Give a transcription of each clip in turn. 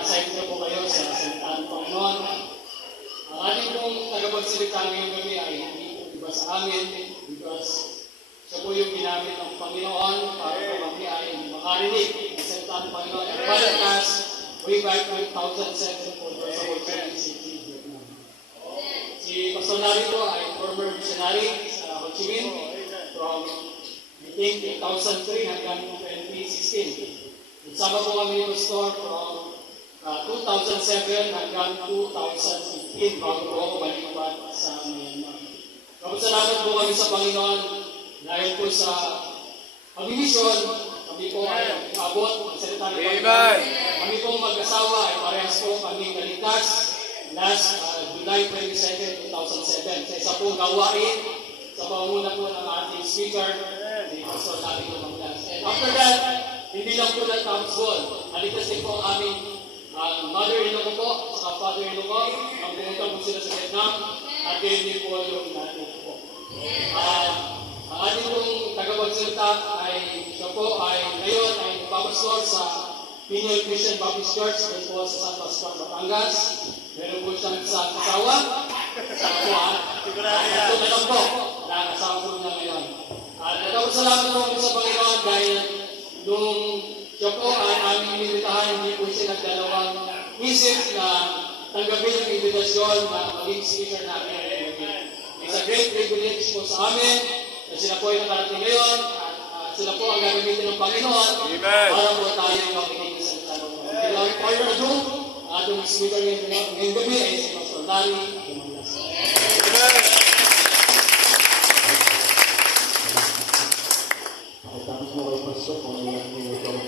excited na po kayo sa salitaan ng Panginoon. Ang ating pong tagapagsalita ngayong gabi ay hindi po iba sa amin because siya po yung ginamit ng Panginoon para po kami ay makarinig ng salita ng Panginoon. Ang palatas, way back 2007 po sa Ho Chi Minh City, Vietnam. Si Pastor Larry po ay former missionary sa Ho Chi Minh from I think 2003 hanggang 2016. Nagsama po kami ng Pastor from 2007 hanggang 2015 bago po ako balipat sa Myanmar. Salamat po kami sa Panginoon dahil po sa pag-mission, kami po ay abot ng salita ng Panginoon. Kami po mag-asawa ay parehas po kami naligtas last July 22, 2007 sa isa pong gawain sa pangunguna po ng ating speaker, si Pastor Larry Lumanglas. And after that, hindi lang po natapos doon. Naligtas din po ang aming mother-in-law ko po, saka father-in-law ko, ang pumunta po sila sa Vietnam, at yun din po yung nanay ko po. Ang ating pong tagapagsalita ay siya po ay ngayon ay papastor sa Pinoy Christian Baptist Church din po sa San Pascual, Batangas. Meron po siyang isang asawa. Ito na lang po, nakasama po niya ngayon. Nagpapasalamat po kami sa Panginoon dahil nung siya po ay aming inimbitahan, hindi po siya nagdalawang isip na tanggapin ang imbitasyon na maging speaker namin. It's a great privilege po sa amin na sila po ay nakarating ngayon at sila po ang gagamitin ng Panginoon para po tayo makinig sa salita ng Panginoon. Without further ado, ating speaker ngayong gabi ay si Pastor Larry Lumanglas. Tapos mo kayo Pastor kung ilang minuto ang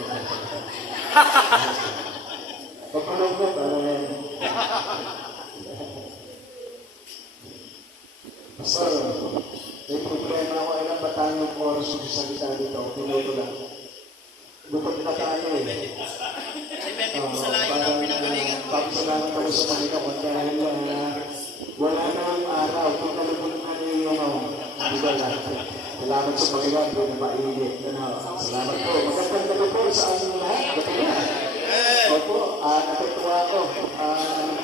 papalong ko para Pastor, may problema ako. Ilan ba tayong oras sa salita dito? Tuloy ko lang. Bukod na tayo Pagpasalamat ako sa Panginoon dahil wala namang araw kung nalubog na yung salamat sa Panginoon kung napainit. Salamat po. Magandang gabi po sa ating lahat. Opo, natutuwa ako.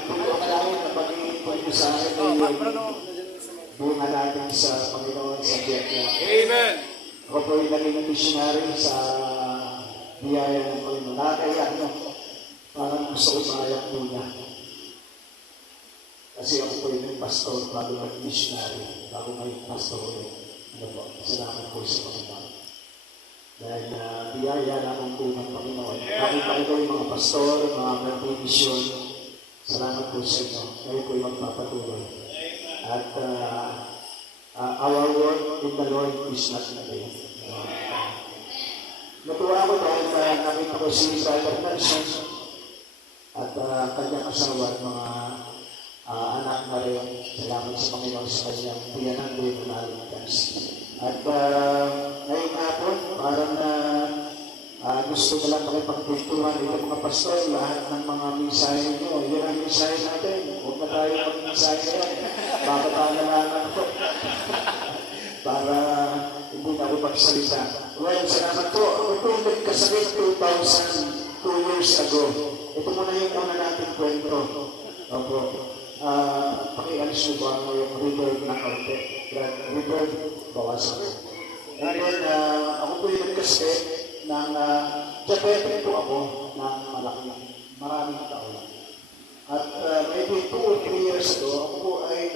Hindi ko akalain na pag-iipon ko sa akin ay bunga natin sa Panginoon sa Vietnam. Amen! Ako po yung naging missionary sa biyaya ng Panginoon. Nakakaya nyo. Parang gusto ko maayak muna. Kasi ako po yung pastor bago mag-missionary, bago may pastor ulit. Salamat po sa Panginoon. Dahil biyaya naman po ng Panginoon. Bakit pa ito yung mga pastor, mga mag-mission. Salamat po sa inyo. Kayo po yung magpapatuloy. At our work in the Lord is not in vain. Natuwa ako dahil nakita ko si Brother Nelson at kanyang asawa at mga anak na rin. Salamat sa Panginoon sa kanyang tiyanan ko yung naligtas. At ngayon hapon, parang gusto ko lang makipagpinturan ito mga pastor, lahat ng mga mensahe nyo. Yan ang mensahe natin. Huwag na tayo mag-mensahe yan. Bakatalangan ko. Para hindi na ako magsalita. Well, salamat po. Ito yung nagkasakit 2 years ago. Ito muna yung una natin kwento. Opo. Pakialis mo ba mo yung reverb na kaunti? Reverb, bawasan. And then, ako po yung nagkasakit ng diabetic po ako ng malaki. Maraming taon. At maybe 2 or 3 years ago, ako po ay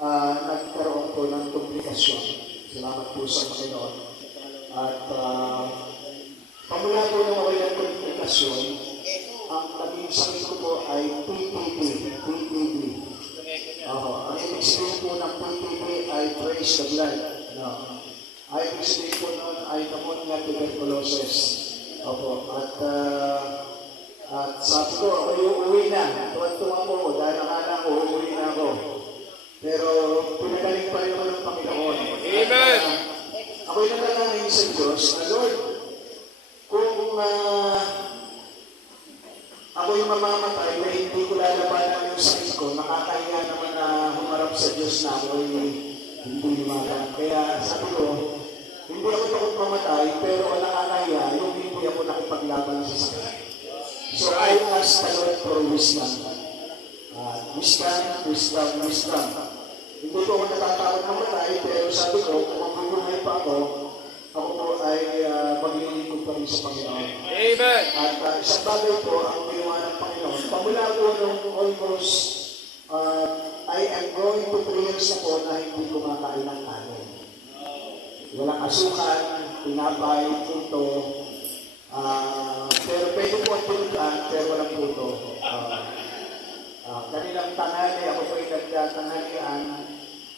nagkaroon po ng komplikasyon. Salamat po sa Panginoon. At pamula po nung ako ng komplikasyon, ang naging sakit ko po ay PTB. Ang ibig sabihin po ng PTB ay praise the blood. Ang ibig sabihin po noon ay pneumonia tuberculosis. At sabi ko, ako yung uwi na. Tuwan-tuwa po dahil nakala ko, uwi na ako. Pero pinagaling pa rin ako ng Panginoon. Amen! Ako'y nagalangin sa Diyos na Lord, kung ako yung mamamatay na hindi ko lalabanan yung sakit ko, nakakahiya naman na humarap sa Diyos na ako'y hindi lumaban. Kaya sabi ko, hindi ako takot mamatay, pero nakakahiya yung hindi ako nakipaglaban sa sakit. So I ask the Lord for wisdom. Wisdom. Hindi ko ako natatakot mamatay, pero sabi ko, kung mabubuhay pa ako po ay maglilingkod pa rin sa Panginoon. Amen. At isang bagay po ang ginawa ng Panginoon. Pamula po nung almost, I am going to 3 years na po na hindi kumakain ng kanin. Walang asukan, tinapay, puto, pero pwede po ang tulugan, pero walang puto. Kanilang tanghali, ako po yung nagtatanghalian,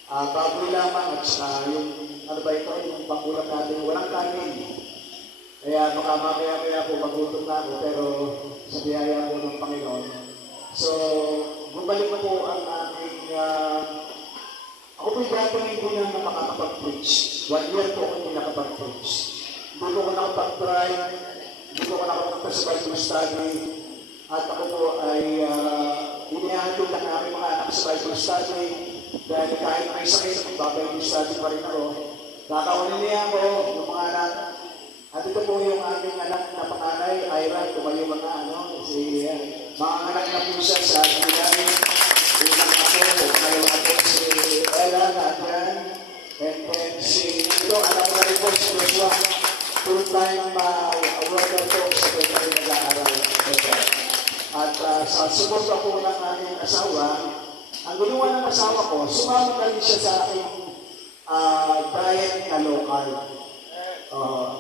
baboy lamang at yung, ano ba ito, yung pakulang natin, walang kanin. Kaya baka mamaya po magutom na ako, pero sa biyaya po ng Panginoon. So, bumalik na po ang aking, ako po yung dati hindi na makakapag-preach. 1 year po ako hindi nakapag-preach. Hindi ko nakapag-try, hindi ko nakapag-try sa Bible study, at ako po ay inihahatid lang namin mga anak sa Bible study, dahil kahit may sakit, Bible study pa rin ako. Kakawanin niya ako, yung mga anak. At ito po yung aking anak na panganay, Ira, tumayo mga mga anak na po siya sa aking namin. Unang ako, ngayon ako si Ella, nandiyan. And then ito, anak na rin po si Joshua. Full-time worker po sa pwede rin nag-aaral. At sa support ako ng aking asawa, ang ginawa ng asawa ko, sumama na rin siya sa aking diet na local.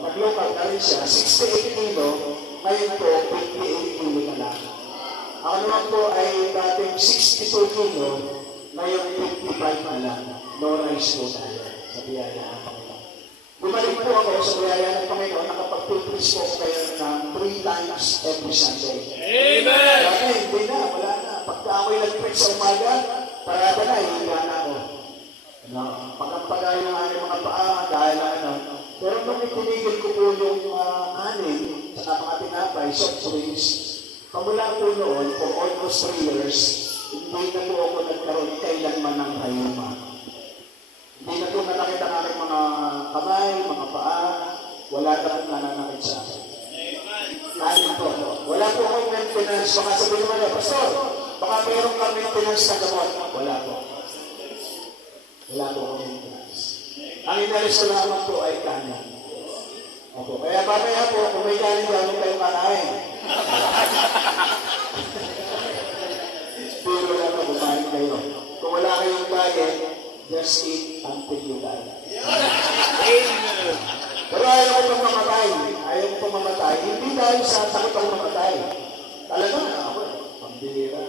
Nag-local na rin siya, 68 kilo, ngayon po, 58 kilo na lang. Ako naman po ay dating 62 kilo, ngayon 55 na lang. No rice po tayo sa biyaya ng Panginoon. Bumalik po ako sa biyaya ng Panginoon, nakapag-preach po kayo ng 3 times every Sunday. Amen! Dati, hindi na, wala na. Pagka ako'y nag-preach sa umaga, parada na, hihiga na ako. Pagkampagay ng aking mga paa, dahil pero nung itinigil ko po yung anin, sa mga tinapay, soft drinks, pamula po noon, for almost 3 years, hindi na po ako nagkaroon kailanman ng hayuma. Hindi na po nanakit ang aking mga kamay, mga paa, wala na akong nananakit sa akin. Kanin po. Wala po akong maintenance. Baka sabihin naman niya, Pastor, baka mayroon kang maintenance na gamot. Wala po. Wala po akong maintenance. Ang inalis ko lamang po ay kanin. Opo. Kaya mamaya po, kung may kanin, gano'n kayo kakain. Pero lang po, kumain kayo. Kung wala kayong diet, just eat until you die. Pero ayaw ko pang mamatay. Ayaw ko pang mamatay. Hindi dahil sa takot ako mamatay. Talaga na ako. Pambira.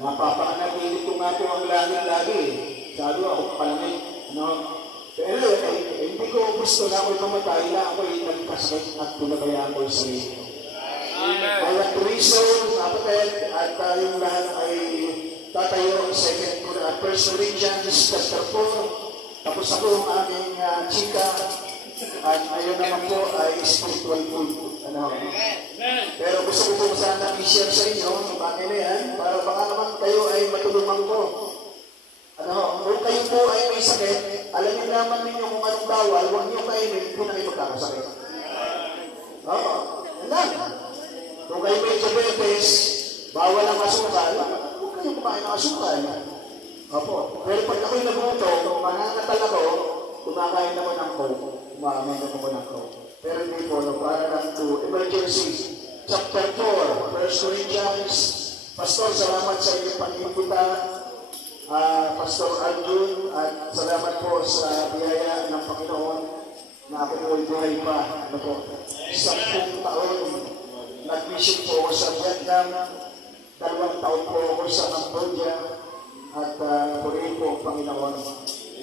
Napapanagilip ko nga po ang langit lagi. Sabi ako palangit. Pero hindi ko gusto na ako'y mamatay na ako'y nagkasakit at pinabayaan ko yung sarili. I want to reason, kapatid, at yung lahat ay tatayo sa 1 Corinthians chapter 4. Tapos ako ang aking chika. At ngayon naman po ay spiritual food. Pero gusto ko po sana i-share sa inyo ang bagay na yan para baka naman kayo ay matulungan ko. Kung kayo po ay may sakit, alamin naman ninyo kung anong bawal, huwag niyo kainin kung kayo magkakasakit. Oo. Yan. Kung kayo may diabetes, bawal ang asukal, huwag kayo kumain ng asukal. Opo. Pero pag ako'y nagutom, manangatal ako, kumakain ako ng coke. Kumakain ako ng coke. Pero hindi po, para lang to emergency. Chapter 4, 1 Corinthians. Pastor, salamat sa inyong pag-imbita. Pastor Arjun, at salamat po sa biyaya ng Panginoon na ako po ay buhay pa. 10 taon, nag-mission po ako sa Vietnam, 2 taon po ako sa Cambodia, at purihin po ang Panginoon.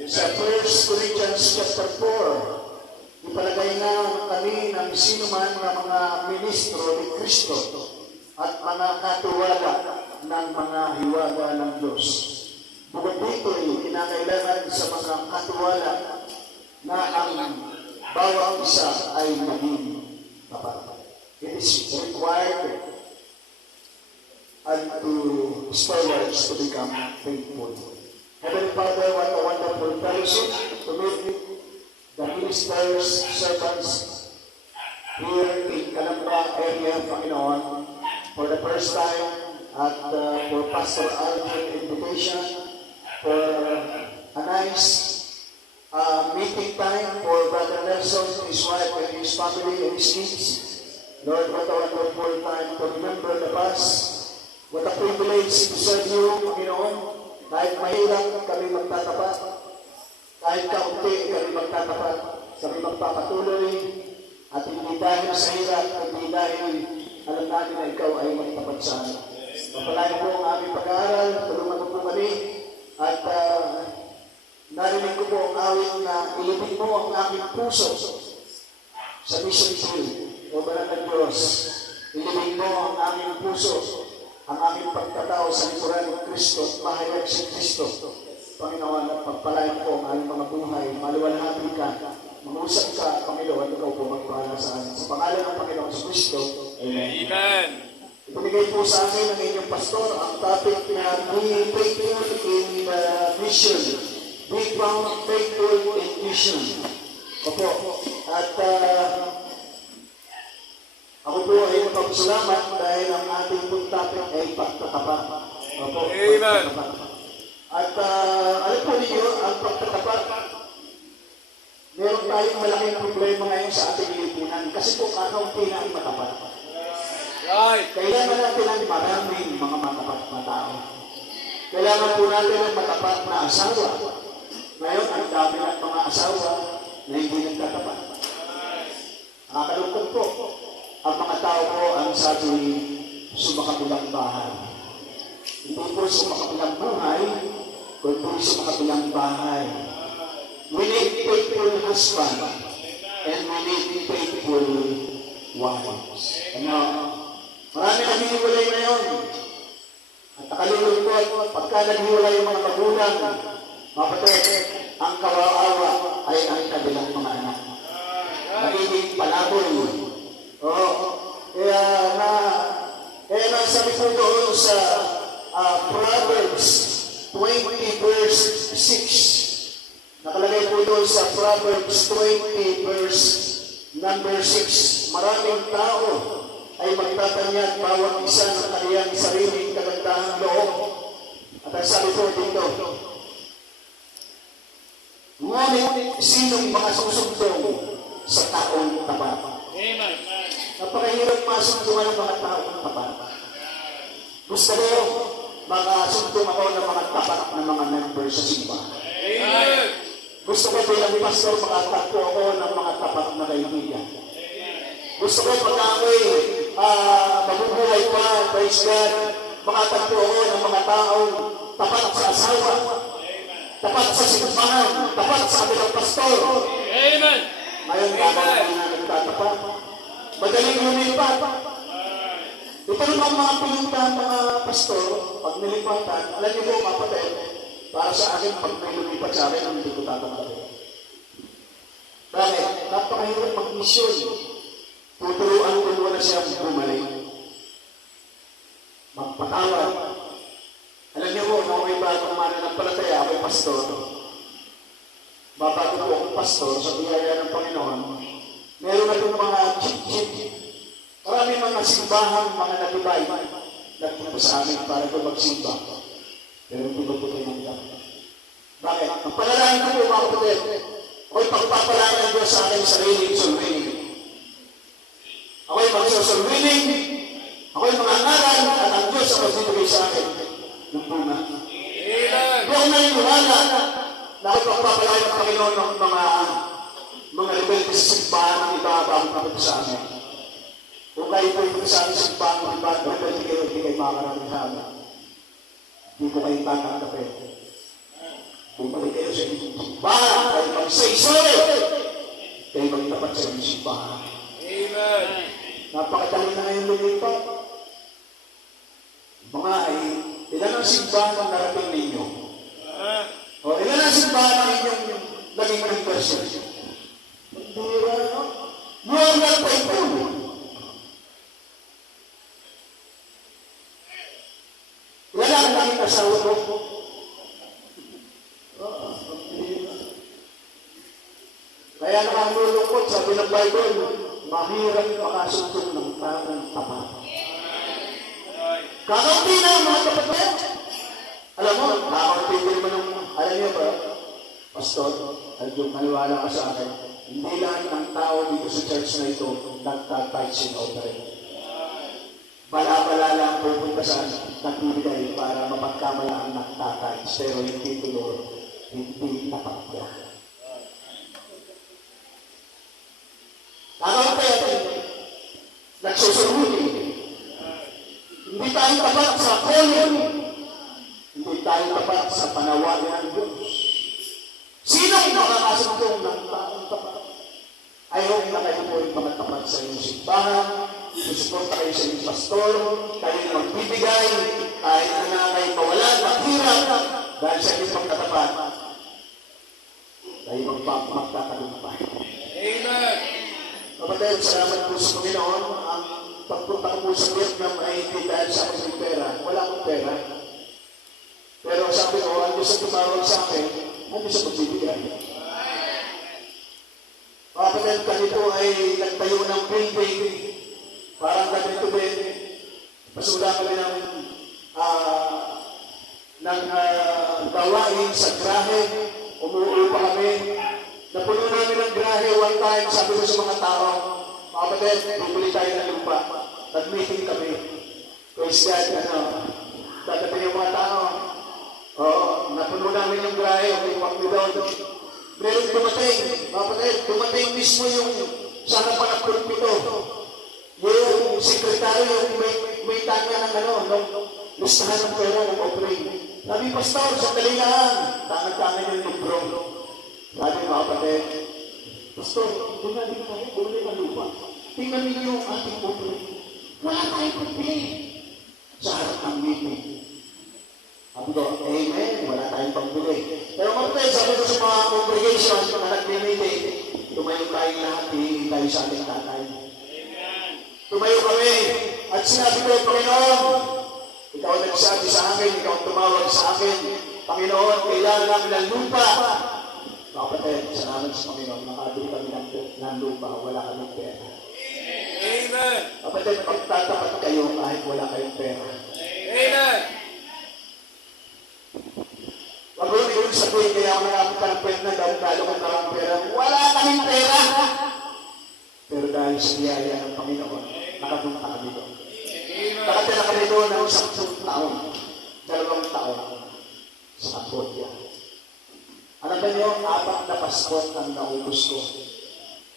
Sa 1 Corinthians chapter 4, ipalagay na kami ng sino man ng mga ministro ni Kristo at mga katuwala ng mga hiwaga ng Diyos. Bukod dito, kinakailangan sa mga katuwala na ang bawang isa ay maging tapat. It is required unto stewards to become faithful. Heavenly Father, what a wonderful fellowship to meet the ministers, servants here in Calamba area, Panginoon. for the first time at for Pastor Alvin invitation for a nice meeting time for Brother Nelson, his wife, and his family, and his kids. Lord, what a wonderful time to remember the past. What a privilege to serve you, Panginoon. Kahit mahirap, kami magtatapat. Kahit kaunti, kami magtatapat. Kami magpapatuloy. At hindi dahil sa hirap, hindi dahil alam natin na ikaw ay magtapat sa amin. Papalain po ang aming pag-aaral, tulungan mo po kami. At narinig ko po ang awit na ilibig mo ang aking puso sa mission field. O Banal na Diyos, ilibig mo ang aming puso, ang aming pagkatao sa likuran ng Kristo at mahayag si Kristo. Panginoon, at pagpalain po ang aming mga buhay, maluwalhati ka, mag-usap ka, Panginoon, ikaw po magpahala sa amin. Sa pangalan ng Panginoon sa Kristo, Amen. Amen. Ibigay po sa amin ng inyong pastor ang topic na be faithful in mission. Be found faithful in mission. Opo. At ako po ay magpapasalamat dahil ang ating pong topic ay pagtatapat. Opo. Amen. At alam po ninyo, ang pagtatapat, meron tayong malaking problema ngayon sa ating lipunan kasi po kakaunti na ang matapat. Right. Kailangan natin ng maraming mga matapat na tao. Kailangan po natin ng matapat na asawa. Ngayon, ang dami ng mga asawa na hindi nagtatapat. Nakakalungkot po. Ang mga tao po ang sabi sumakabilang bahay. Hindi po sumakabilang buhay, kundi sumakabilang bahay. We need faithful husband and we need faithful wives. Marami naghihiwalay ngayon. At nakalulungkot, pagka naghiwalay yung mga magulang, mapatid, ang kawawa ay ang kabilang mga anak. Nagiging palaboy. Oo. Kaya nasabi po doon sa Proverbs 20 verse 6. Nakalagay po doon sa Proverbs 20 verse number 6. Maraming tao ay magtatanyag bawat isa ng kaniyang sariling kagandahang loob. At ang sabi po dito, ngunit sinong makasusumbong sa taong tapat? Amen. Napakahirap masumbungan ng mga taong tapat. Gusto ko makasumbong ako ng mga tapat na mga members sa simbahan. Amen. Gusto ko bilang pastor makatagpo ako ng mga tapat na kaibigan. Gusto ko pag ako'y mabubuhay pa, praise God, makatagpo ako ng mga taong tapat sa asawa, tapat sa simbahan, tapat sa kanilang pastor. Amen. Ngayon, bakit na nagtatapat? Madaling lumipat. Ito naman mga pinuntahan mga pastor, pag nilipatan, alam niyo po kapatid, para sa akin, pag may lumipat sa akin, ang hindi ko tatanggapin. Bakit? Napakahirap mag-mission. Tuturuan ko muna siya bumalik. Magpatawad. Alam niyo po, kung may bagong mananampalataya, ako'y pastor. Babago po akong pastor sa biyaya ng Panginoon. Meron na itong mga chip-chip. Marami mga simbahan, mga natibay. Nagpunta sa amin para ito magsimba. Pero hindi ko po ito nangyari. Bakit? Ang panalangin ko po mga kapatid, ako'y pagpapalangin ng Diyos sa aking sariling sulwiling. Ako'y magsusulwiling, ako'y mangangaral, at ang Diyos ang magbibigay sa akin ng bunga. Hindi ako naniniwala na ako'y pagpapalangin ng Panginoon ng mga rebelde sa simbahan ng iba bagong kapit sa amin. Kung kayo po ito sa amin sa simbahan ng iba, rebelde kayo, hindi kayo makakaraming sa amin. Hindi ko kayo tatanggapin. Bumalik kayo sa inyong simbahan, kayo mag-say sorry, kayo magtapat sa inyong simbahan. Amen. Napakadali na ngayon lumipat. Mga ay, ilan ang simbahan ang narating ninyo? O ilan ang simbahan ang inyong naging conversion? Hindi no? Normal pa ito. Ilan ang naging asawa ko? Kaya nakalulungkot, sabi ng Bible, mahirap makasuntong ng taong tapat. Kakaunti na mga kapatid. Alam mo, kakaunti din naman ng, alam niyo ba, Pastor, at yung maniwala ka sa akin, hindi lahat ng tao dito sa church na ito nagtatights in offering. Bala-bala lang pupunta sa nagbibigay para mapagkamalaan ng tatights, pero yung titulo, hindi napakya. Kakaunti, nagsusurunin. Hindi tayo tapat sa calling. Hindi tayo tapat sa panawagan ng Diyos. Sino ang nakakasuntong ng taong tapat? I hope na kayo po rin mga tapat sa inyong simbahan, susuporta kayo sa inyong pastor, kayo na magbibigay, kahit na kayo mawalan, maghirap, dahil sa inyong pagkatapat, kayo magtatagumpay. Amen. Kapatid, salamat po sa Panginoon. Ang pagpunta ko po sa Vietnam ay hindi dahil sa aking pera. Wala akong pera. Pero sabi ko, ang Diyos ang tumawag sa akin, ang Diyos ang magbibigay. Kapatid, kanito ay nagtayo ng building. Parang ganito din. Pasula kami ng gawain sa grahe. Umuupa kami. Napuno namin ng grahe one time, sabi ko sa mga tao, kapatid, bumuli tayo ng lupa. Nag-meeting kami. Praise God, dadating yung mga tao. Napuno namin yung grahe, may wakli doon. Meron dumating, kapatid, dumating mismo yung sa harapan ng pulpito. Yung sekretaryo, yung may tanga ng listahan ng pera ng offering. Sabi, Pastor, sandali lang. Tanga-tanga yung libro. Sabi mga kapatid, Pastor, bumalik tayo, bumalik ang lupa. Tingnan ninyo yung ating offering. Wala tayong pagpili. Sa harap ng meeting. Sabi ko, Amen, wala tayong pagpili. Pero kapatid, sabi ko sa mga congregation, na nag-meeting, tumayo tayo lahat, hihingi tayo sa ating tatay. Tumayo kami, at sinabi ko, Panginoon, ikaw nagsabi sa akin, ikaw tumawag sa akin, Panginoon, kailangan namin ng lupa. Kapatid, salamat sa Panginoon, nakabili kami ng lupa, wala kaming pera. Amen. Kapatid, pagtatapat kayo kahit wala kayong pera. Amen. Wag mo yung sabihin, kaya ako nakakita ng pera na dahil talo kong karang pera. Wala kaming pera! Pero dahil sa biyaya ng Panginoon, nakapunta kami doon. Nakatira kami doon ng 10 taon, 2 taon sa Cambodia. Alam ba niyo, 4 na passport ang naubos ko.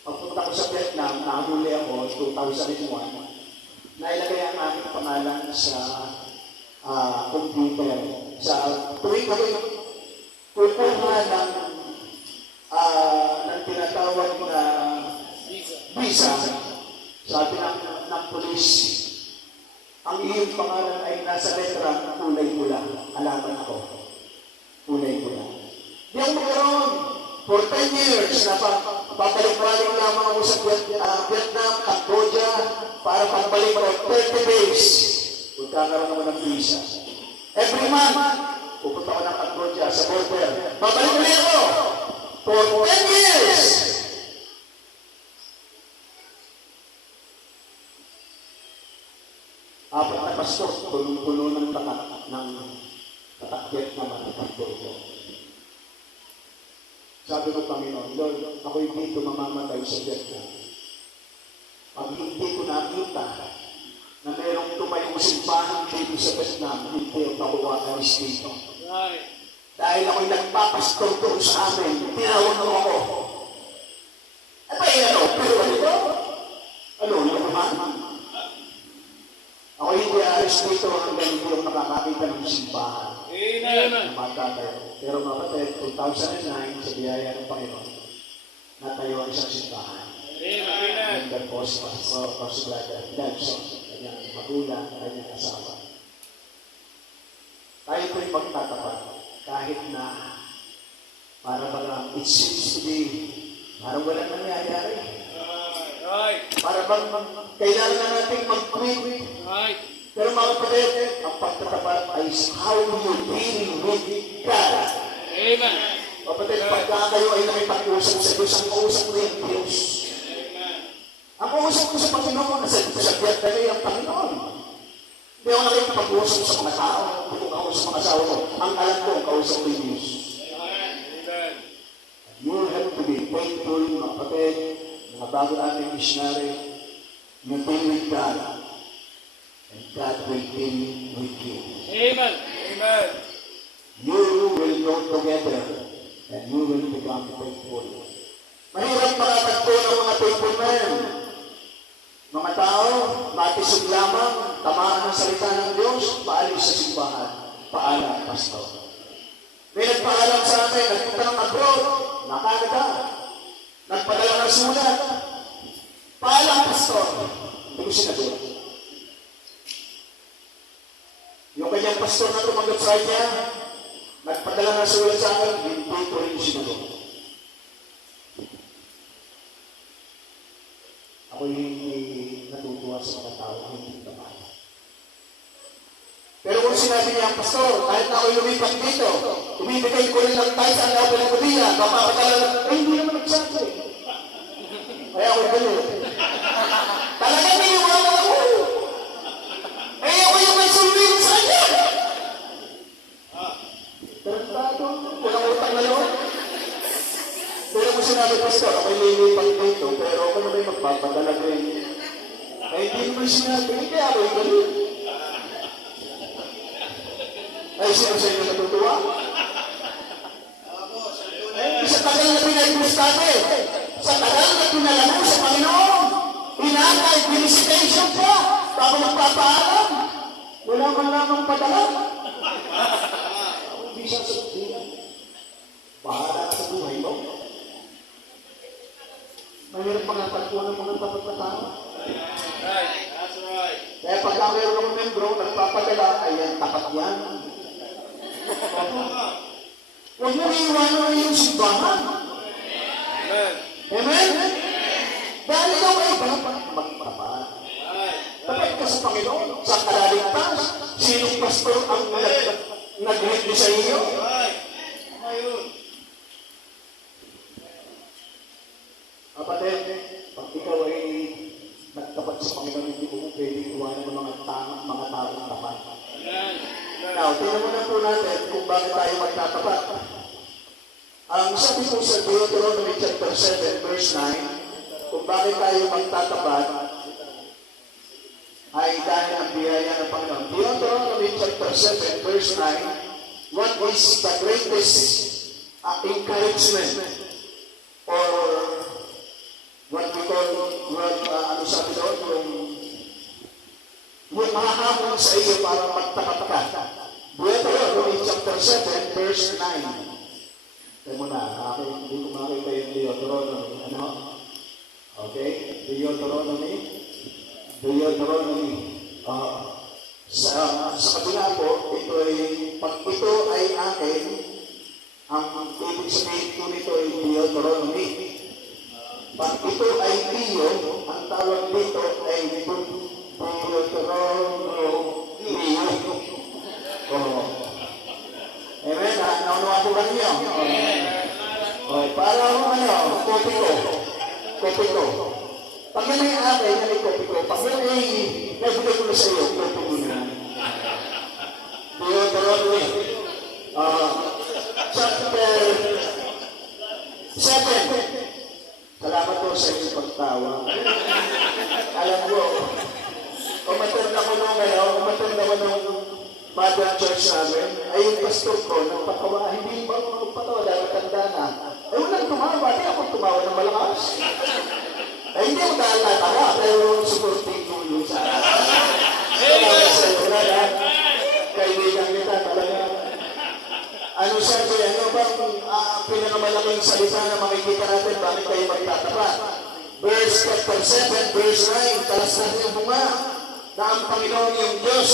Pagpunta ko sa Vietnam, nakahuli ako 2001. Nailagay ang aking pangalan sa computer. Sa tuwing kami kukuha ng tinatawag na visa, sabi ng polis, ang iyong pangalan ay nasa letra ng kulay pula. Alaman ako. Kulay pula. Di ako magkaroon. For 10 years, papalik-balik lamang ako sa Vietnam, Cambodia, para pagbalik ko 30 days. Magkakaroon ako ng visa. Every month, pupunta ko ng Cambodia sa border. Babalik ulit ako. For 10 years. Apat na pastor, puno ng tatak Vietnam at Cambodia. Sabi ko, Panginoon, Lord, ako hindi ko mamamatay sa Vietnam. Pag hindi ko nakita na mayroong tumayong simbahan dito sa Vietnam, hindi ako makuha dito. Dahil ako'y nagpapastor doon sa amin, tinawag mo ako. Eh ba yun pero ano ito? Ano, naman? Ako hindi alis dito hanggang hindi ako nakakakita ng simbahan. Amen. Pero kapatid, 2009, sa biyaya ng Panginoon, natayo ang isang simbahan. Amen. Under Post Brother Nelson, kanyang magulang, kanyang asawa. Tayo po'y magtatapat kahit na para bang it seems to be parang walang nangyayari. Right. Para bang kailangan na natin mag-quit. Right. Pero mga kapatid, ang pagtatapat ay how you deal with God. Amen. Kapatid, pagka kayo ay nakipag-usap sa Diyos, ang kausap mo yung Diyos. Ang kausap mo sa Panginoon, sa Vietnam ang Panginoon. Di Hindi ako nakikipag-usap sa mga tao. Hindi ko kausap sa mga asawa ko. Ang alam ko, kausap ko yung Diyos. Amen. You have to be faithful, mga kapatid, mga bago nating missionary. You deal with God. And God will deal with you. Amen. Amen. You will go together and you will become faithful. Mahirap makatagpo ng mga faithful men. Mga tao, matisog lamang, tamaan ng salita ng Diyos, paalis sa simbahan, paalam, pastor. May nagpaalam sa akin, nagpunta ng abroad, nakagada, nagpadala ng sulat, paalam, pastor. Hindi ko sinabi. Yung kanyang pastor na tumanggap sa kanya, nagpadala ng sulat sa akin, hindi ko rin sinabi. Ako'y natutuwa sa mga tao, hindi naman. Pero kung sinabi niya, pastor, kahit na ako'y lumipat dito, umibigay ko rin lang tayo sa alaw ng kudiya, mapapadala lang, hindi naman nagsabi. Kaya ako'y galit. Talagang niniwala ako. Ako yung may sulbing sa kanya. Tarantado, walang utang na loob. Pero kung sinabi, pastor, ako'y lilipat dito, pero ako na may magpapadala rin. Hindi naman sinabi, kaya ako'y galit. Ay, sino sa inyo natutuwa? Sa tagal na pinag-imustabe, sa tagal na pinalaman sa Panginoon, inakay, felicitation pa, bago magpapaalam, wala man lamang padala. Hindi siya sabihin. Bahala ka sa buhay mo. Mayroon pa nga pagkuhan ng mga tapat na tao. Right. That's right. Kaya pagka mayroon ng membro, nagpapadala, ayan, tapat yan. Huwag mo iiwanan yung simbahan. Amen. Amen? Dahil ikaw ay magpapan. Right. Tapat ka sa Panginoon, sa kalaligtas. Sinong pastor ang nag-lead sa iyo? Right. Ayun. Kapatid, pag ikaw ay nagtapat sa Panginoon, hindi mo pwedeng iwanan ng mga taong tapat. Amen. Now, tingnan muna po natin kung bakit tayo magtatapat. Ang sabi po sa Deuteronomy chapter 7, verse 9, kung bakit tayo magtatapat, ay dahil ang biyaya ng Panginoon. Deuteronomy chapter 7, verse 9, what is the greatest encouragement or what we call, ano sabi doon, yung mahahamon sa iyo para magtakatak. Deuteronomy chapter 7, verse 9. Kaya muna, hindi ko makita yung Deuteronomy. Ano? Okay? Deuteronomy. Sa kabila po, pag ito ay akin, ang ibig sabihin ko nito ay Deuteronomy. Pag ito ay iyo, ang tawag dito ay Amen? Naunawa po ba ninyo? Para kopi ko. Pag yan ay akin, yan ay kopi ko. Pag yan ay nagbigay ko na sa iyo, kopi ko na. Deuteronomy chapter 7. Salamat po sa inyong pagtawa. Alam ko, kumatanda ko nung Mother Church namin, ay yung pastor ko, nagpatawa, hindi ba magpatawa dahil matanda na. Ay walang tumawa, di ako tumawa ng malakas. Ay hindi ako dahil natawa, pero supporting ko yun sa salamat sa iyo na lahat. Kaibigan kita talaga. Ano sabi, ano bang pinakamalaking salita na makikita natin bakit kayo magtatapat? Verse chapter 7, verse 9, talas natin yung bunga na ang Panginoon yung Diyos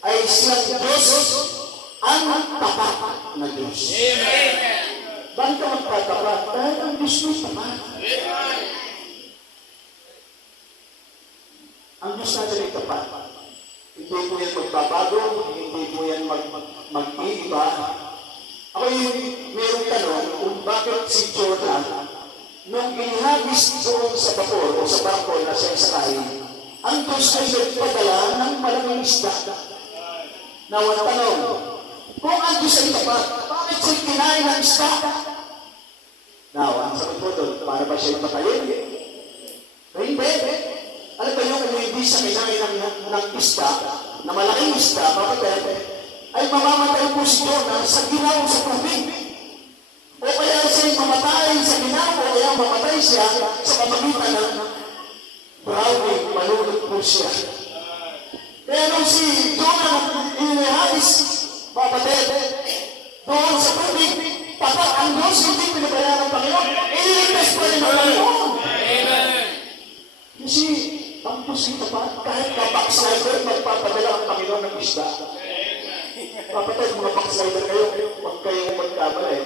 ay siyang Diyos ang tapat na Diyos. Amen. Bakit ka magtatapat? Dahil ang Diyos mo tapat. Ang Diyos natin ay tapat. Hindi po yan magbabago, hindi po yan mag-iiba. Ako yung mayroong tanong kung bakit si Jonah nung inihagis doon sa vapor o sa barko na siya sakay, ang Diyos ay nagpadala ng malaking isda na walang tanong. Kung ang Diyos ay tapat, bakit siya'y kinain ng isda? Now, ang sabi po doon, para ba siya'y patayin? Hindi. Alam ba yung kung hindi siya kinain ng isda, na malaking isda, bakit ay mamamatay po si Jonah sa ginaw sa tubig. O kaya siya'y mamatay sa ginaw, o kaya mamatay siya sa pamagitan ng drowning, malulog po siya. Kaya nung si Jonah inihagis, mapatid, doon sa tubig, tapat ang Diyos, hindi pinabayaan ng Panginoon, ililigtas pa rin ang Panginoon. Kasi, ang Diyos ay tapat, kahit ka-backslider, magpapadala ang Panginoon ng isda. Kapatid, mga backslider kayo, huwag kayong magkamali.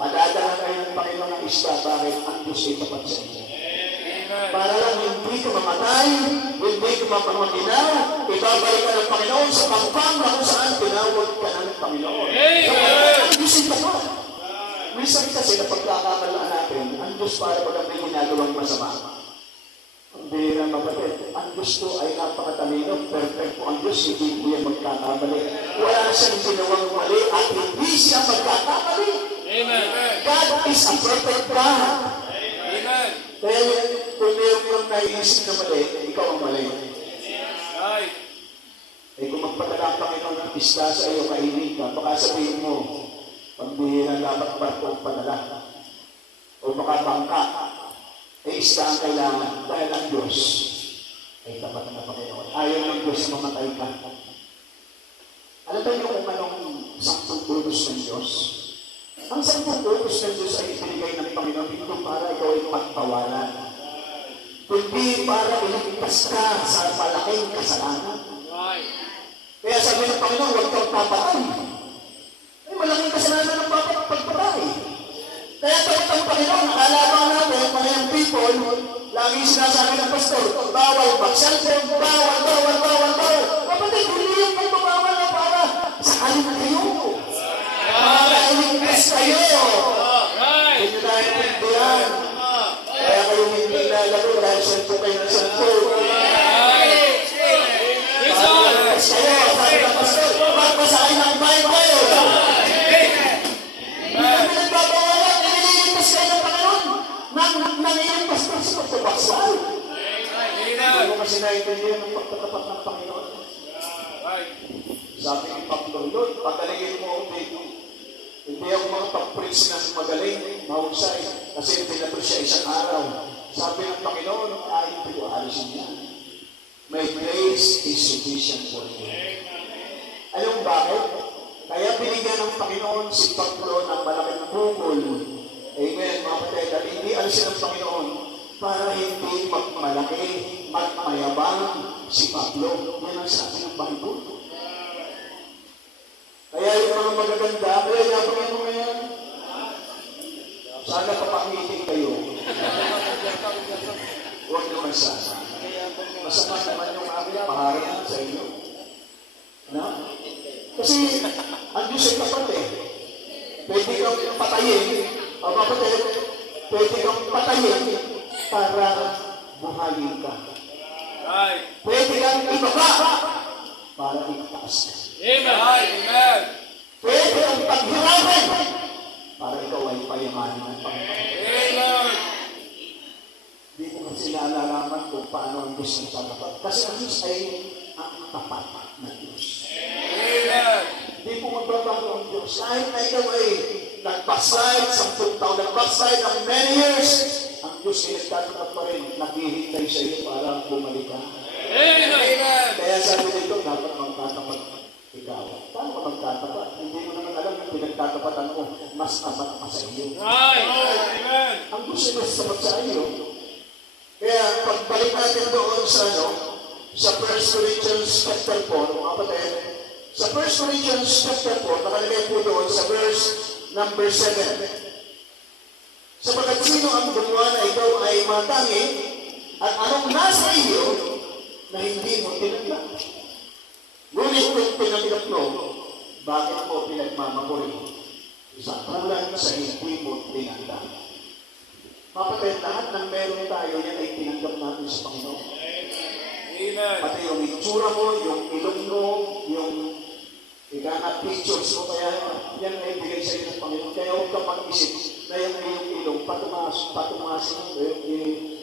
Padadala kayo ng Panginoon ng isda, bakit ang Diyos ay tapat sa inyo. Para lang hindi ka mamatay, hindi ka mapamaginaw, ibabalik ka ng Panginoon sa pangpang na kung saan tinawag ka ng Panginoon. Ang Diyos ay tapat. Minsan kasi na pagkakakalaan natin, ang Diyos para pag ang ginagawang masama. Ang bihira mapatid, ang Diyos ko ay napakatalino, perfect po ang Diyos, hindi po yan magkakamali. Wala siyang ginawang mali at hindi siya magkakamali. God is a perfect God. Kaya kung meron yung naiisip na mali, ikaw ang mali. Eh kung magpadala ang Panginoon ng isda sa iyo, kainin ka, baka sabihin mo, pambihira dapat barko ang padala. O baka bangka, eh isda ang kailangan dahil ang Diyos ay tapat na Panginoon. Ayaw ng Diyos na mamatay ka. Alam ba niyo kung anong sampung purpose ng Diyos? Ang sampung purpose ng Diyos ay ibinigay ng Panginoon hindi para ikaw ay magpawalan, kundi para iligtas ka sa malaking kasalanan. Kaya sabi ng Panginoon, huwag kang papatay. Ay, malaking kasalanan ng pagpatay. Kaya takot ang Panginoon, nakalaman natin, mga young people, laging sinasabi ng pastor, bawal mag-cellphone, bawal. Kapatid, hindi yung pagbabawal na para sa alin kayo. Para iligtas kayo. Hindi tayo pindihan. Kaya kayo hindi lalaro dahil cellphone kayo ng cellphone. Para iligtas kayo, sabi ng pastor, magpasahin ng Bible. Nangiligtas ka sa pagpapaksal. Hindi mo kasi naiintindihan ng pagtatapat ng Panginoon. Sabi ni Pablo, Lord, pagalingin mo ako dito. Hindi ako makapag-preach ng magaling, mahusay, kasi pinato siya isang araw. Sabi ng Panginoon, ay hindi ko alisin niya. My grace is sufficient for you. Alam bakit? Kaya binigyan ng Panginoon si Pablo ng malaking bukol. Amen, mga kapatid, at hindi alisin ng Panginoon para hindi magmalaki, magmayabang si Pablo. Yan ang sabi ng Bible. Kaya yung mga magaganda, kaya yabang mo ngayon. Sana kapangitin kayo. Huwag naman sana. Masama naman yung aking paharap sa inyo. No? Kasi, ang Diyos ay tapat eh. Pwede kang patayin, o kapatid, pwede kang patayin para buhayin ka. Pwede kang ibaba para itaas ka. Amen. Pwede kang paghirapan para ikaw ay payamanin ng Panginoon. Hindi ko kasi naalalaman kung paano ang Diyos ang tapat. Kasi ang Diyos ay ang tapat na Diyos. Hindi po magbabago ang Diyos. Kahit na ikaw ay nag-backslide, 10 taon nag-backslide ng many years, ang Diyos ay nagtatanggap pa rin, naghihintay sa iyo para bumalik ka. Kaya sabi nito, dapat magtatapat ikaw. Paano ka magtatapat? Hindi mo naman alam yung pinagtatapatan mo, mas tapat pa sa iyo. Ang Diyos ay mas tapat sa iyo. Kaya pagbalik natin doon sa 1 Corinthians chapter 4, mga kapatid, sa 1 Corinthians chapter 4, nakalagay po doon sa verse number 7. Sapagkat sino ang gumawa na ikaw ay matangi at anong nasa iyo na hindi mo tinanggap? Ngunit kung tinanggap mo, bakit mo pinagmamapuri? Sa kulang sa hindi mo tinanggap. Kapatid, lahat ng meron tayo, yan ay tinanggap natin sa Panginoon. Amen. Pati yung itsura mo, yung ilong mo, yung pictures mo, kaya yan ay bigay sa iyo ng Panginoon. Kaya huwag ka mag-isip na yung iyong ilong, patumasin mo,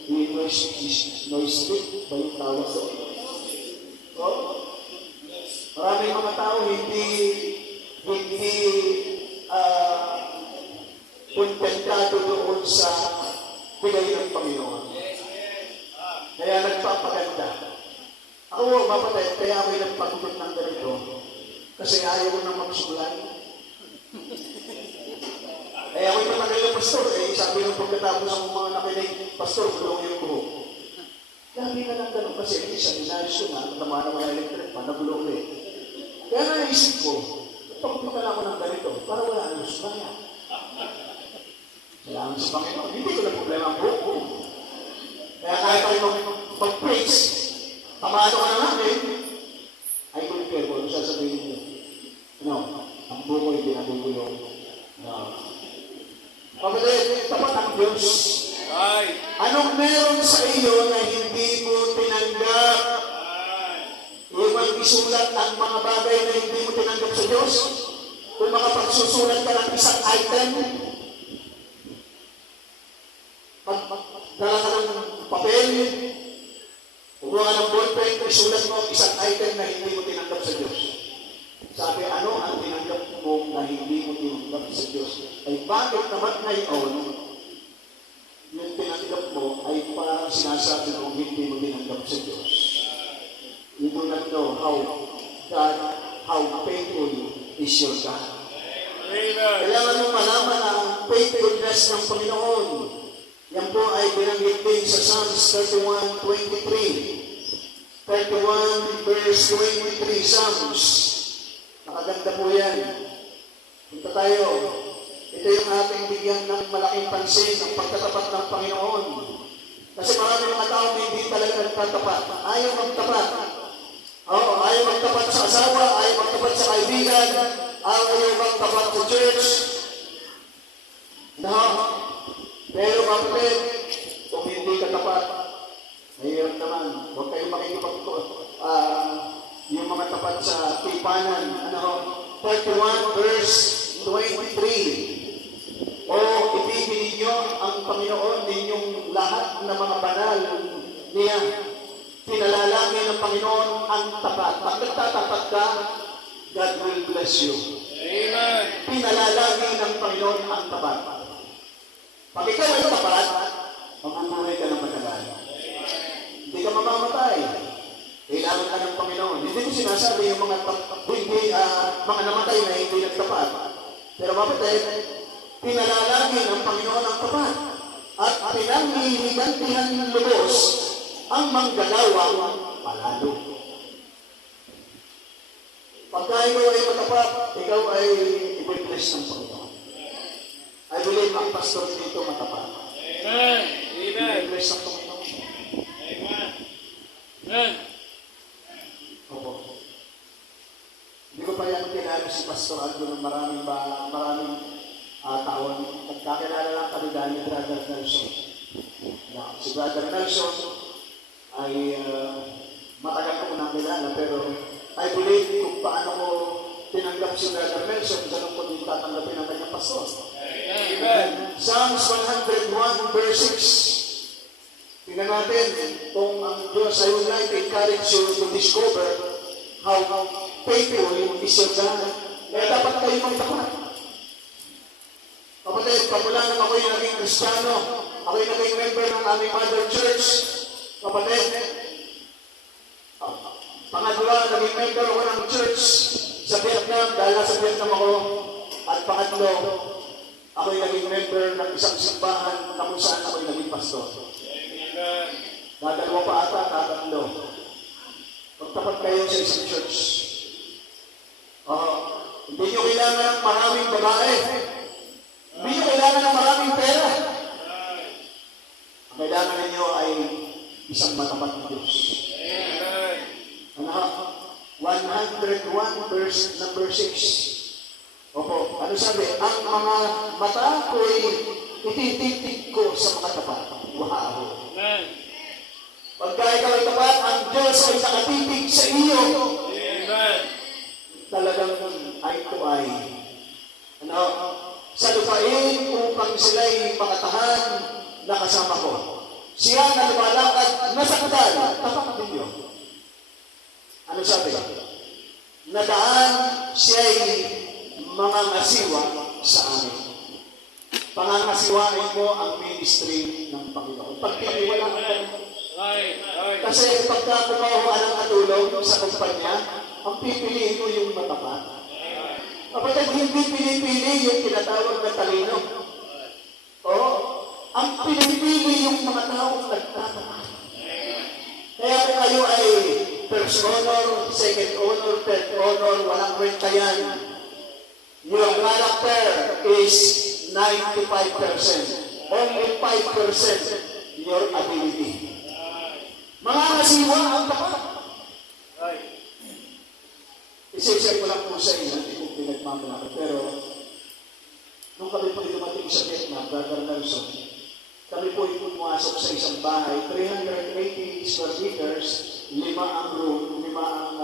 yung noise stick, ba yung tawag doon? So, maraming mga tao hindi kontentado doon sa bigay ng Panginoon. Kaya nagpapaganda. Ako, mapatay, kaya ako'y nagpagupit ng ganito. Kasi ayaw ko na magsulan. Kaya ako'y matagal ng pastor. Sabi ng pagkatapos ng mga nakinig, pastor, gulong yung buhok. Dami na lang ganun. Kasi isa, inalis ko na, tama na mga electric pa, nagulong ulit. Kaya naisip ko, pagpupunta na ako ng ganito, para wala ang sulan. Salamat sa Panginoon. Hindi ko na problema ang buhok ko. Kaya kahit tayo mag-praise, tamado ka na namin, ay kung careful, ano sasabihin niyo? No, ang buko ay pinagugulong. No. Kapatid, tapat ang Diyos. Right. Anong meron sa iyo na hindi mo tinanggap? Huwag isulat ang mga bagay na hindi mo tinanggap sa Diyos. Kung makapagsusulat ka ng isang item, dala ka ng papel, kumuha ka ng ballpen, isulat mo isang item na hindi mo tinanggap sa Diyos. Sabi, ano ang tinanggap mo na hindi mo tinanggap sa Diyos? Ay bakit naman ngayon, yung tinanggap mo ay parang sinasabi mo hindi mo tinanggap sa Diyos. You do not know how faithful is your God. Amen. Kailangan mo malaman ang faithfulness ng Panginoon. Yan po ay binanggit din sa Psalms 31:23. 31 verse 23 Psalms. Nakaganda po yan. Punta tayo. Ito yung ating bigyan ng malaking pansin ang pagtatapat ng Panginoon. Kasi marami mga tao hindi talaga nagtatapat. Ayaw magtapat. Oo, ayaw magtapat sa asawa, ayaw magtapat sa kaibigan, ayaw magtapat sa church. No? Pero kapatid, kung hindi ka tapat, mahirap naman. Huwag kayong yung mga tapat sa tipanan. 31 verse 23. O ibigin ninyo ang Panginoon ninyong lahat ng mga banal niya. Pinalalangin ng Panginoon ang tapat. Pag nagtatapat ka, God will bless you. Amen. Pinalalangin ng Panginoon ang tapat. Pag ikaw ay tapat, mabubuhay ka ng matagal. Hindi ka mamamatay. Kailangan ka ng Panginoon. Hindi ko sinasabi yung mga namatay na hindi nagtapat. Pero mapatay, pinalalangin ng Panginoon ang tapat. At pinanghihigantihan ng lubos ang manggalawang palalo. Pagka ikaw ay matapat, ikaw ay i-bless ng Panginoon. I believe ang pastor dito matapat. Amen. Amen. I-bless ng Panginoon. Amen. Amen. Opo. Hindi ko pa yan kilala si Pastor Aldo ng maraming taon. Nagkakilala lang kami dahil Brother Nelson. Si Brother Nelson ay matagal ko nang kilala, pero I believe kung paano ko tinanggap si Brother Nelson, ganun ko din tatanggapin ang kanyang pastor. Amen. Psalms 101 verse 6. Tingnan natin kung ang Diyos ay would like to encourage you to discover how faithful is your God. Kaya dapat kayo magtapat. Kapatid, pagmula nang ako'y naging Kristiyano, ako'y naging member ng aming mother church. Kapatid, pangatlo, naging member ako ng church sa Vietnam, dahil nasa Vietnam ako. At pangatlo, ako'y naging member ng isang simbahan na kung saan ako'y naging pastor. Amen. Dadalawa pa ata, tatatlo. Magtapat kayo sa isang church. Hindi nyo kailangan ng maraming babae. Hindi nyo kailangan ng maraming pera. Ang kailangan ninyo ay isang matapat na Diyos. Amen. 101 verse number 6. Opo, ano sabi? Ang mga mata ko'y itititig ko sa mga tapat. Wow. Amen. Pagka ikaw ay tapat, ang Diyos ay nakatitig sa iyo. Amen. Talagang eye to eye. Ano? Sa lupain upang sila'y makatahan na kasama ko. Siya na lumalakad na sa kadal, tapat ninyo. Ano sabi? Nadaan siya'y mga ngasiwa sa amin. Pangangasiwain mo ang ministry ng Panginoon. Pagtitiwala ka. Right. Right. Kasi pagka kumawa ka ng katulong sa kumpanya, ang pipiliin mo yung matapat. Kapatid, hindi pinipili yung tinatawag na talino. O, ang pinipili yung mga taong nagtatapat. Kaya kung kayo ay first honor, second honor, third honor, walang kwenta yan. Your character is 95%. Only 5% your ability. Mga kasiwa ang tapat. Right. Isisip ko lang po sa inyo, hindi ko pinagmamalaki. Pero, nung kami po dumating sa Vietnam, Brother Nelson, kami po pumasok sa isang bahay, 380 square meters, 5 ang room, 5 ang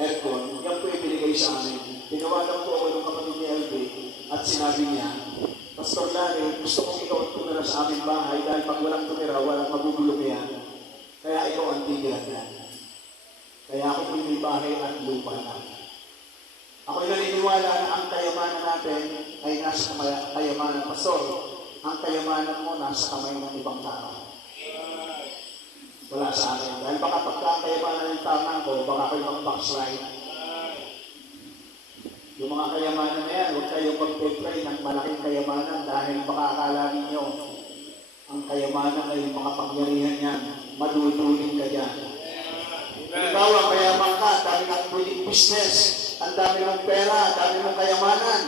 aircon. Yan po yung binigay sa amin. Tinawagan po ako ng kapatid ni LB at sinabi niya, Pastor Larry, gusto kong ikaw ang tumira sa aming bahay dahil pag walang tumira, walang mabubulong yan. Kaya ikaw ang tigilan yan. Kaya ako may bahay at lupa na. Ako'y naniniwala na ang kayamanan natin ay nasa kayamanan. Pastor, ang kayamanan mo nasa kamay ng ibang tao. Wala sa akin. Dahil baka pagka ang kayamanan ng tama ko, baka kayo mag-backslide. Yung mga kayamanan na yan, huwag kayong mag-pray ng malaking kayamanan dahil baka akala ninyo ang kayamanan ay mga pangyarihan yan. Madudulin ka dyan. Halimbawa, mayaman ka, dami ng pwedeng business, ang dami ng pera, dami ng kayamanan.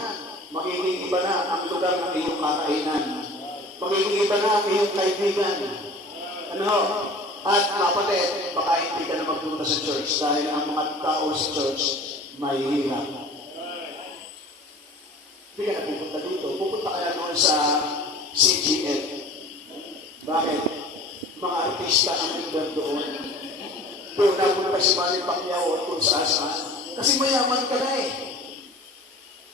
Magiging iba na ang lugar ng iyong kakainan. Magiging iba na ang iyong kaibigan. Ano? At kapatid, baka hindi ka na magpunta sa church dahil ang mga tao sa church may hirap. Hindi ka na pupunta dito. Pupunta kaya noon sa CGL. Bakit? Mga artista ang nandun doon. Doon na punta si Manny Pacquiao at kung saan. Kasi mayaman ka na eh.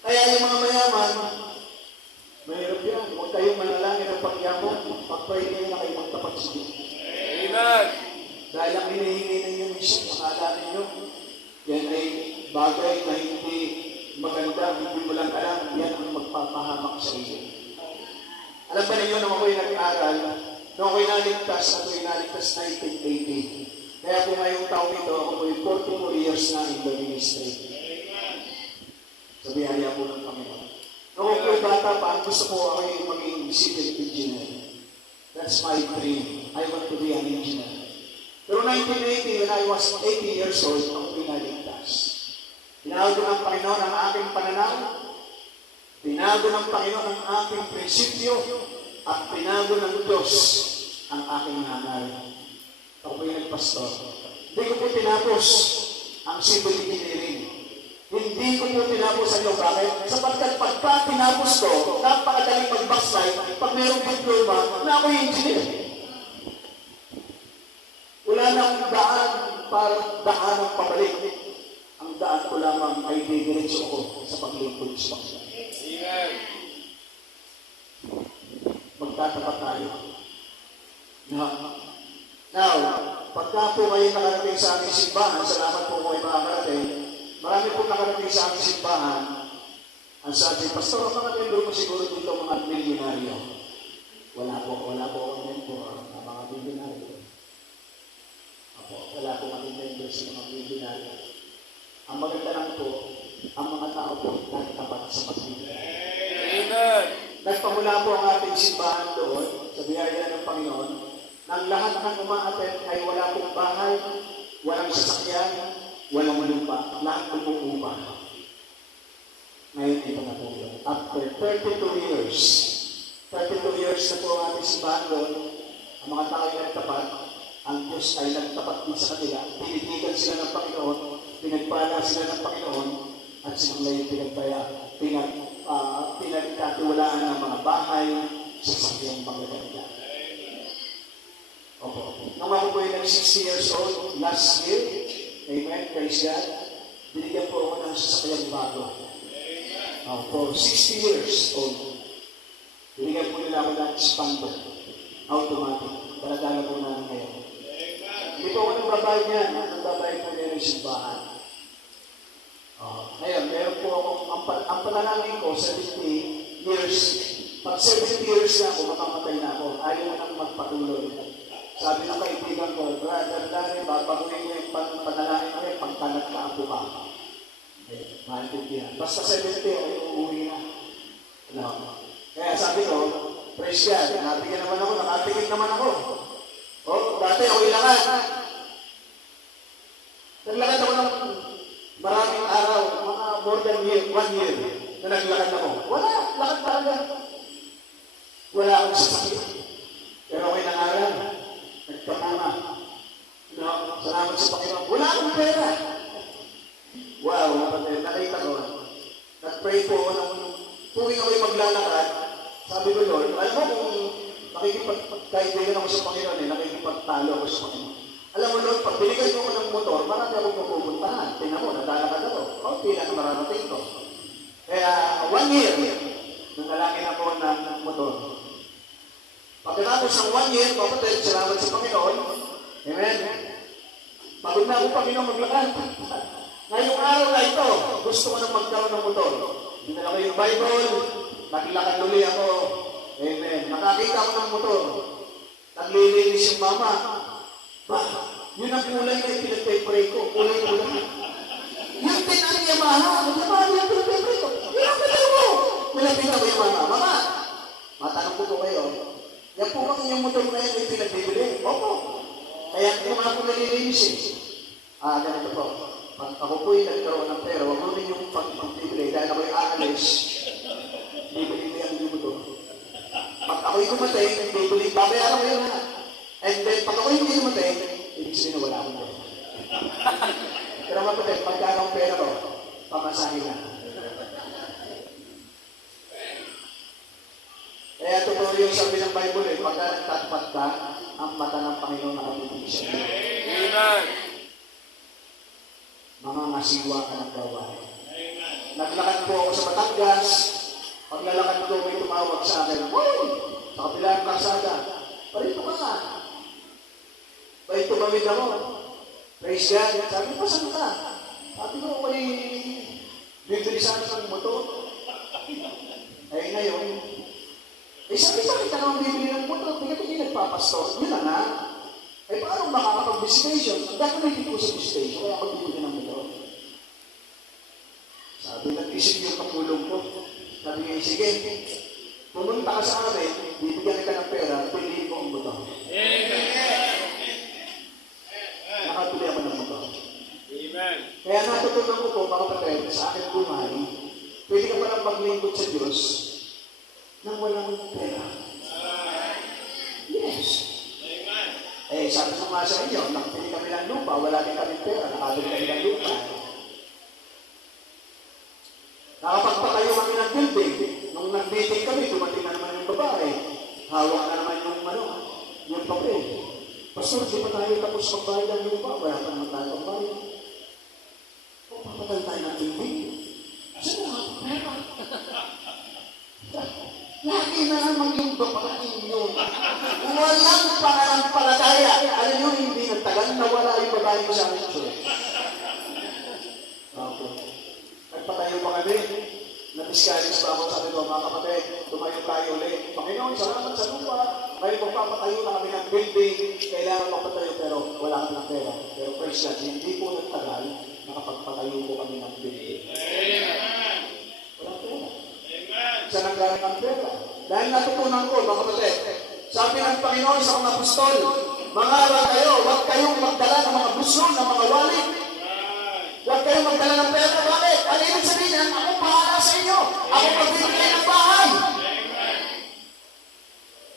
Kaya yung mga mayaman, mahirap yan. Huwag kayong manalangin ng pagyaman. Pag-pray kayo na kayo magtapat sa Diyos. Amen. Dahil ang hinihingi ninyo minsan, akala ninyo, yan ay bagay na hindi maganda, hindi mo lang alam, yan ang magpapahamak sa iyo. Alam ba ninyo nung ako'y nag-aaral, nung ako'y naligtas 1980. Kaya kung ngayong taon ito, ako po'y 44 years na in the ministry. Sa biyaya po ng Panginoon. Nung ako'y bata pa, gusto ko ako'y maging civil engineer. That's my dream. I want to be an engineer. Pero 1980, when I was 80 years old, ako pinaligtas. Binago ng Panginoon ang aking pananaw. Binago ng Panginoon ang aking prinsipyo. At binago ng Diyos ang aking hanay. Ako po yung nagpastor. Hindi ko po tinapos ang civil engineering. Hindi ko po tinapos ang iyo. Bakit? Sapagkat pagka tinapos ko, napakadaling mag-backslide pag mayroong diploma na ako yung engineer. Wala nang daan para daan ang pabalik. Ang daan ko lamang ay didiretso ko sa paglingkod sa Panginoon. Amen. Magtatapat tayo. Now, pagka po kayo nakarating sa aming simbahan, salamat po kayo makakarating, marami po nakarating sa aming simbahan, ang sabi, Pastor, ang mga member mo siguro dito mga milyonaryo. Wala po akong member ng mga milyonaryo. Wala po kami member sa mga milyonaryo. Ang maganda lang po, ang mga tao po nagtapat sa pagbibigay. Amen. Nagpamula po ang ating simbahan doon, sa biyaya ng Panginoon, nang lahat ng umaaten ay wala pong bahay, walang sasakyan, walang lupa, lahat ng umuupa. Ngayon ito na po yun. After 32 years na po ang ating simbahan doon, ang mga tao ay nagtapat, ang Diyos ay nagtapat din sa kanila, tinitigan sila ng Panginoon, pinagpala sila ng Panginoon, at silang pinagkatiwalaan ng mga bahay sa sakyang panglaganyan. Opo. nung ako po ay nag 60 years old, last year, amen, praise God, binigyan po ako ng sasakyang bago. For 60 years old, binigyan po nila ako ng expander, automatic, daladala po namin ngayon. Hindi po ako nagbabayad niyan, nagbabayad po nila yung simbahan. Ngayon, meron po ako, ang panalangin ko, 70 years, pag 70 years na ako, makamatay na ako, ayaw na nang magpatuloy. Sabi ng kaibigan ko, brother Larry, babaguhin mo yung panalangin ko, pagkalat na ako ka. Maintindihan. Basta 70, ay uuwi na. No. Kaya sabi ko, praise God, natigil naman ako, nakatigil naman ako. Dati ako ilakad. Naglakad ako ng maraming araw, mga more than 1 year, na naglakad ako. Wala, lakad talaga. Wala akong sasakit. Pero ako'y nangaral. Nagkamama. No, salamat sa Panginoon. Wala akong pera. Wow, kapatid, nakita ko. Nag-pray po ako nung tuwing ako'y maglalakad. Sabi ko, Lord, alam mo kung nakikipagkaibigan ako sa Panginoon, nakikipagtalo ako sa Panginoon. Alam mo, Lord, pag binigay mo ako ng motor, marami akong mapupuntahan. Tingnan mo, nadalakad ako. Kaunti lang ang mararating ko. Kaya, 1 year, nanalangin ako ng motor. Pagkatapos ng 1 year, kapatid, salamat sa Panginoon. Amen. Pagod na ako, Panginoon, maglakad. Ngayong araw na ito, gusto ko nang magkaroon ng motor. Dinala ko yung Bible, naglakad ulit ako. Amen. Nakakita ko ng motor. Naglilinis yung mama. Yun ang kulay na pinagpipray ko. Kulay-kulay. Yung pinang Yamaha. Yamaha yung pinagpipray ko. Yun ang pinag mo. Pinagpipray ko yung mama. Mama, matanong ko po kayo. Yan po ba yung motor na yan ay pinagbibili? Opo. Kaya yung mga po nalilinis eh. Ganito po. Pag ako po yung nagkaroon ng pera, wag mo rin yung pag-bibili. Dahil ako'y aalis, bibili mo yung motor. Pag ako'y kumatay, bibili, babayaran ko yun ha. And then, pag ako'y hindi kumatay, ibig sabihin na wala akong pera. Pero mapatid, pagkano ang pera ko, pamasahin na. Kaya totoo yung sabi ng Bible eh, pagka nagtatpat ka, ang mata ng Panginoon nakatitig siya. Amen. Mga ngasiwa ka ng gawain. Naglakad po ako sa Batangas, paglalakad ko may tumawag sa akin, "Hoy! Sa kabilang kalsada, parito ka nga." Ba'y tumawid ako? Praise God. Sabi ko, "Saan ka?" Sabi ko, "May bibili sana ng motor." Eh ngayon, sabi bakit ka naman bibili ng motor? Hindi nagpapastor. Yun na nga. Paano makakapag-visitation? Ang gagawin ko sa visitation, kaya ako bibili ng motor. Sabi, nag-isip yung katulong ko. Sabi nga, sige, pumunta ka sa amin, bibigyan kita ng pera, piliin mo ang motor. Nakabili ako ng motor. Amen. Kaya natutunan ko po, mga kapatid, sa akin buhay, pwede ka palang maglingkod sa Diyos nang walang pera. Yes. Sabi ko nga sa inyo, nakapili kami ng lupa, wala din kami pera, nakabili kami ng lupa. Nakapagpatayo kami ng building, nung nag-meeting kami, dumating na naman yung babae, hawak na naman yung papel. Pastor, di pa tayo tapos magbayad ng lupa, wala pa naman tayo magbayad. Papatay tayo ng building. Saan na ang pera? Lagi na naman yung babaeng yun. Walang pananampalataya. Alam nyo, hindi nagtagal, nawala yung babae ko sa amin. Okay. Nagpatayo pa kami. Na-discourage pa ako. Sabi ko, mga kapatid, tumayo tayo ulit. Panginoon, salamat sa lupa. Ngayon magpapatayo na kami ng building. Kailangan magpatayo, pero wala kami ng pera. Pero praise God, hindi po nagtagal, nakapagpatayo po kami ng building. Walang pera. Saan ang galing ang pera? Dahil natutunan ko, mga kapatid, sabi ng Panginoon sa mga apostol, mangaral kayo, huwag kayong magdala ng mga busol, ng mga walik. Huwag kayong magdala ng pera. Bakit? Ano ibig sabihin yan? Ako pahala sa inyo. Ako pagbibigay ng bahay.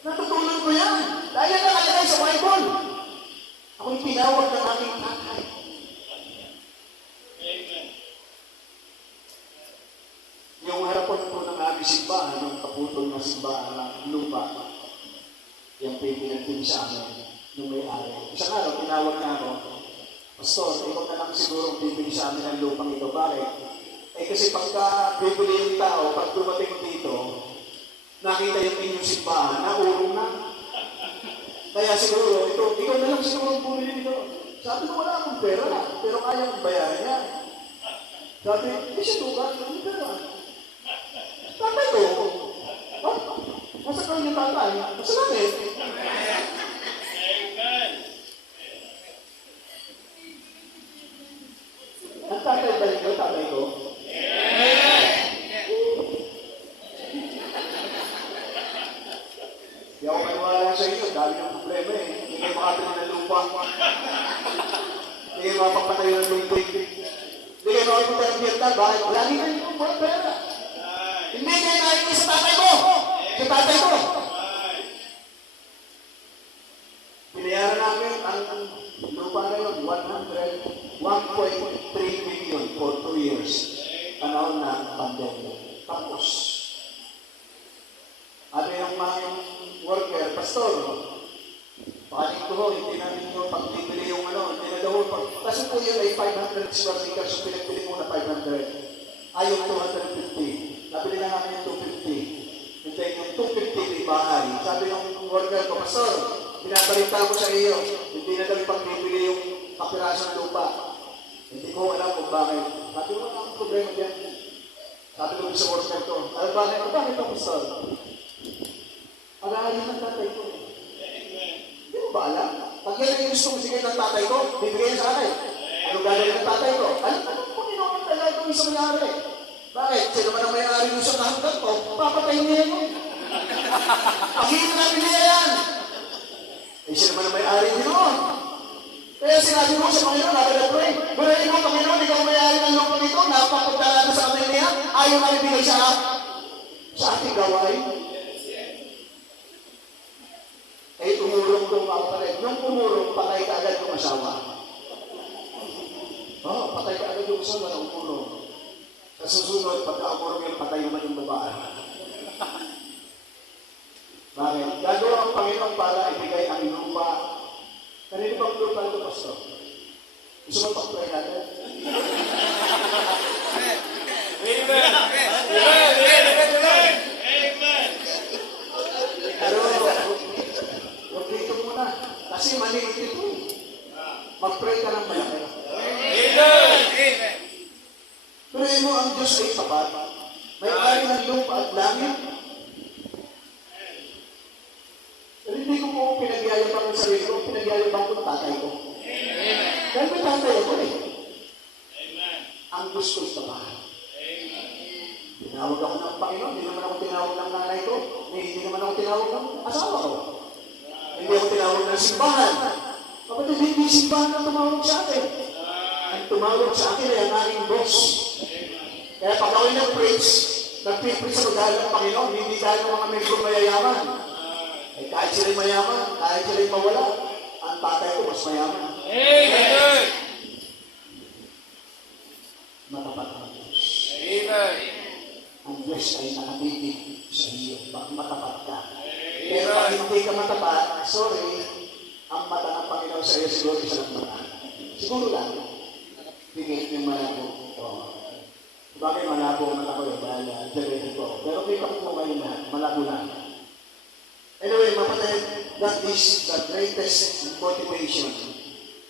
Natutunan ko yan. Dahil yan nakalagay sa Bible. Ako'y tinawag ng aking tatay. Yung harapan po ng aming simbahan, yung kaputol na simbahan na lupa, yung pinagpili sa amin, nung may-ari. Isang araw, tinawag niya ako, Pastor, ikaw na lang siguro bibili sa amin ng lupang ito. Bakit? Kasi pagka bibili yung tao, pag dumating dito, nakita yung inyong simbahan, naurong na. Kaya siguro, ikaw na lang siguro bumili dito. Sabi ko, wala akong pera, pero kaya kong bayaran niya. Sabi, siya tugat, yung pera. Tatay ko, nasa kayo yung tatay, nasa langit. Ang tatay ba rin ko, tatay ko? Di ako maniwala sa inyo, dami ng problema eh. Hindi kayo makatili ng lupa. Hindi kayo mapapatayo ng lupa. Hindi kayo makapagpunta ng Vietnam. Bakit? Lagi kayo kung walang pera. Hindi kayo nakikinig sa tatay ko. Sa tatay ko. Binayaran namin ang lupa na yun, 1.3 million for 2 years. Panahon na pandemic. Tapos, ano yung mga worker, Pastor, pakinig ko ho, hindi namin yung pagbibili yung hindi na daw. Kasi po yun ay 500 square meters, so pinagpili mo na 500. Ayaw 250. Nabili na namin yung 250. And then yung 250 may bahay. Sabi ng worker ko, Pastor, binabalita ko sa iyo, hindi na daw pagbibili yung kapiraso ng lupa. Hindi ko alam kung bakit. Sabi ko, wala akong problema dyan. Sabi ko sa worker ko, alam bakit? Bakit ito, Pastor? Pag-aalim ng tatay ko. Hindi mo ba alam? Pag yan ang gusto mo sige ng tatay ko, bibigyan sa akin. Ano gagawin ng tatay ko? Anong Panginoon ang talaga kung isa mayari? Bakit? Sino man ang may-ari mo sa kahanggan ko, papatay niya yun. Pag-iin na pinila yan. Sino man ang may-ari din noon. Kaya sinabi mo sa Panginoon, nakagapray, gulayin mo, Panginoon, ikaw ang may-ari ng lupa nito, napapagdala na sa kamay niya, ayaw na ibigay sa ating gawain. Tumulong ko ako pala. Nung tumulong, patay ka agad yung asawa. Patay ka agad yung asawa na umulong. Sa susunod, pagka umulong yung patay naman yung babae. Bakit? Gagawa ang Panginoon para ibigay ang lupa. Kanino bang lupa ito, Pastor? Gusto mo pag-pray natin? Amen. Kasi maliit ito. Mag-pray ka ng malaki. Amen. Pray mo ang Diyos ay sapat. May-ari ng lupa at langit. Pero hindi ko po pinagyayabang ang sarili ko, pinagyayabang ko ang tatay ko. Dahil may tatay ako eh. Ang Diyos ko ay sapat. Tinawag ako ng Panginoon, hindi naman ako tinawag ng nanay ko, hindi naman ako tinawag ng asawa ko. Hindi ako tinawag ng simbahan. Kapatid, hindi simbahan ang tumawag sa akin. Ang tumawag sa akin ay ang aking boss. Kaya pag ako'y nag-preach, nag-preach ako dahil ng Panginoon, hindi dahil ng mga membro mayayaman. Kahit sila'y mayaman, kahit sila'y mawala, ang tatay ko mas mayaman. Amen. Matapat ang Diyos. Amen. Ang Diyos ay nakatitig sa iyo. Matapat ka. Pero pag hindi ka matapat, sorry, ang mata ng Panginoon sa iyo siguro isa lang mata. Siguro lang. Bigay yung malabo. Bakit malabo ang mata ko yun? Dahil diretso ko. Pero kita ko ngayon na malabo lang. Anyway, mapatay, that is the greatest motivation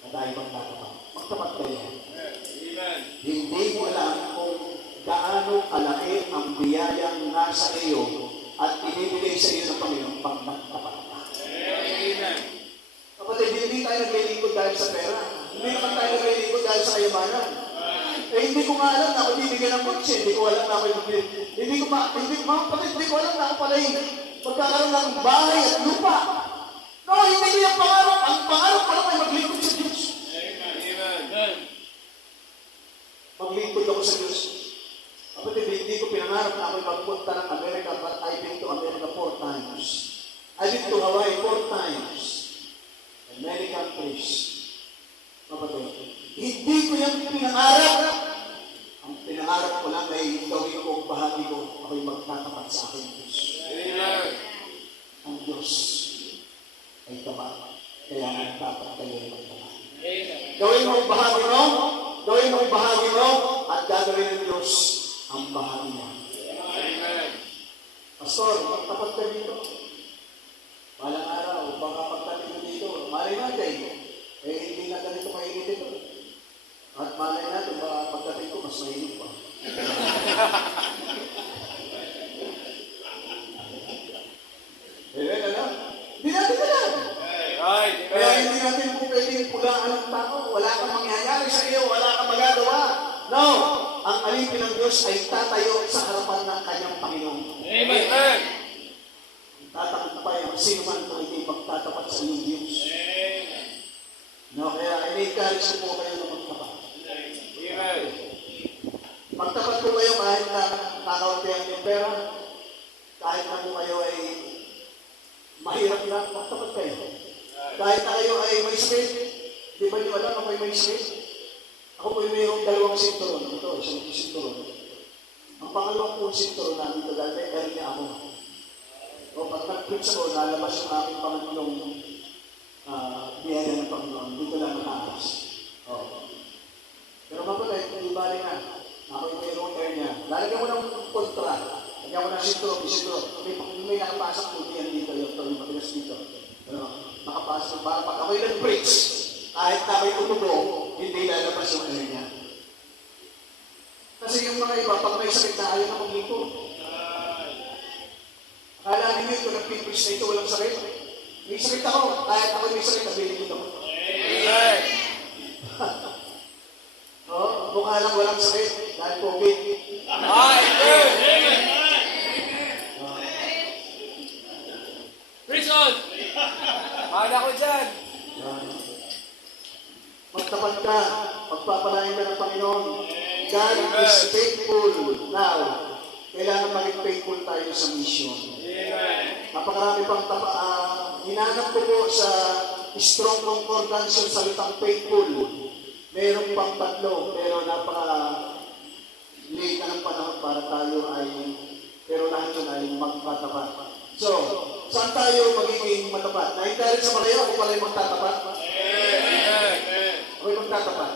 na tayo magtatapat. Magtapat kayo. Amen. Hindi mo lang kung gaano kalaki ang biyayang nasa iyo at inibigay sa iyo ng Panginoon pag magtapat ka. Amen. Kapatid, hindi tayo naglilingkod dahil sa pera. Hindi naman tayo naglilingkod dahil sa kayamanan. Hindi ko nga alam na ako bibigyan ng kotse. Hindi ko alam na ako bibigyan. Hindi ko alam na ako pala magkakaroon ng bahay at lupa. No, hindi ko yung pangarap. Ang pangarap ko lang ay maglingkod sa Diyos. Amen. Maglingkod ako sa Diyos. Kapatid, hindi ko pinangarap na ako'y magpunta ng Amerika, but I've been to America 4 times. I've been to Hawaii 4 times. And many countries. Kapatid, hindi ko yung pinangarap. Ang pinangarap ko lang ay gawin ko ang bahagi ko, ako'y magtatapat sa aking Diyos. Amen. Ang Diyos ay tapat. Kaya nga dapat kayo magtaka. Amen. Gawin mo ang bahagi mo, gawin mo ang bahagi mo, at gagawin ng Diyos ang bahagi niya. Amen. Pastor, magtapat ka dito. Balang araw, baka pagtabi mo dito, malay natin, hindi na ganito mainit ito. At malay natin, baka pagdating ko, mas mainit pa. Ano? Hindi natin alam. Right. Kaya hindi natin po pwedeng pulaan ng tao. Wala kang mangyayari sa iyo, wala kang magagawa. No! Ang alipin ng Diyos ay tatayo sa harapan ng kanyang Panginoon. Amen. Amen. Tatakumpay ang sino man kung hindi magtatapat sa iyong Diyos. No, kaya i-encourage ko po kayo na magtapat. Amen. Magtapat po kayo kahit na nakakauntihan yung pera, kahit na po kayo ay mahirap na, magtapat kayo. Kahit na kayo ay may sakit, di ba niyo alam ako may sakit? Ako po ay mayroong 2 sinturon. Ito, isang sinturon. Ang pangalawang po sinturon namin ito dahil may galing niya ako. O pag nag-preach ako, nalabas yung aking Panginoong biyaya ng Panginoon. Dito lang nakakas. Pero kapatid, hindi bali na. Ako yung mayroong air niya. Lalagyan mo ng kontra. Lagyan mo ng sintro. May nakapasok po diyan dito. Yung matigas dito. Nakapasok. Para pag ako'y nag-preach, kahit na ako'y tumubo, hindi lalabas yung air niya. Kasi yung mga iba, pag may sakit na ayaw na mag-ito. Akala ninyo ito, nag-preach na ito, walang sakit. May sakit ako. Kahit ako'y may sakit, nabiligin ako. Amen. Mukha lang walang sakit dahil COVID. Amen. Praise God. Mana ko dyan. Magtapat ka, pagpapalain ka ng Panginoon. God is faithful now. Kailangan maging faithful tayo sa mission. Amen. Napakarami pang hinanap ko po sa strong concordance yung salitang faithful. Meron pang 3, pero napaka-late na ng panahon para tayo ay, pero lahat yun ay magpatapat. So, saan tayo magiging matapat? Na-encourage sa mga kayo, ako pala yung magtatapat. Amen. Ako yung magtatapat.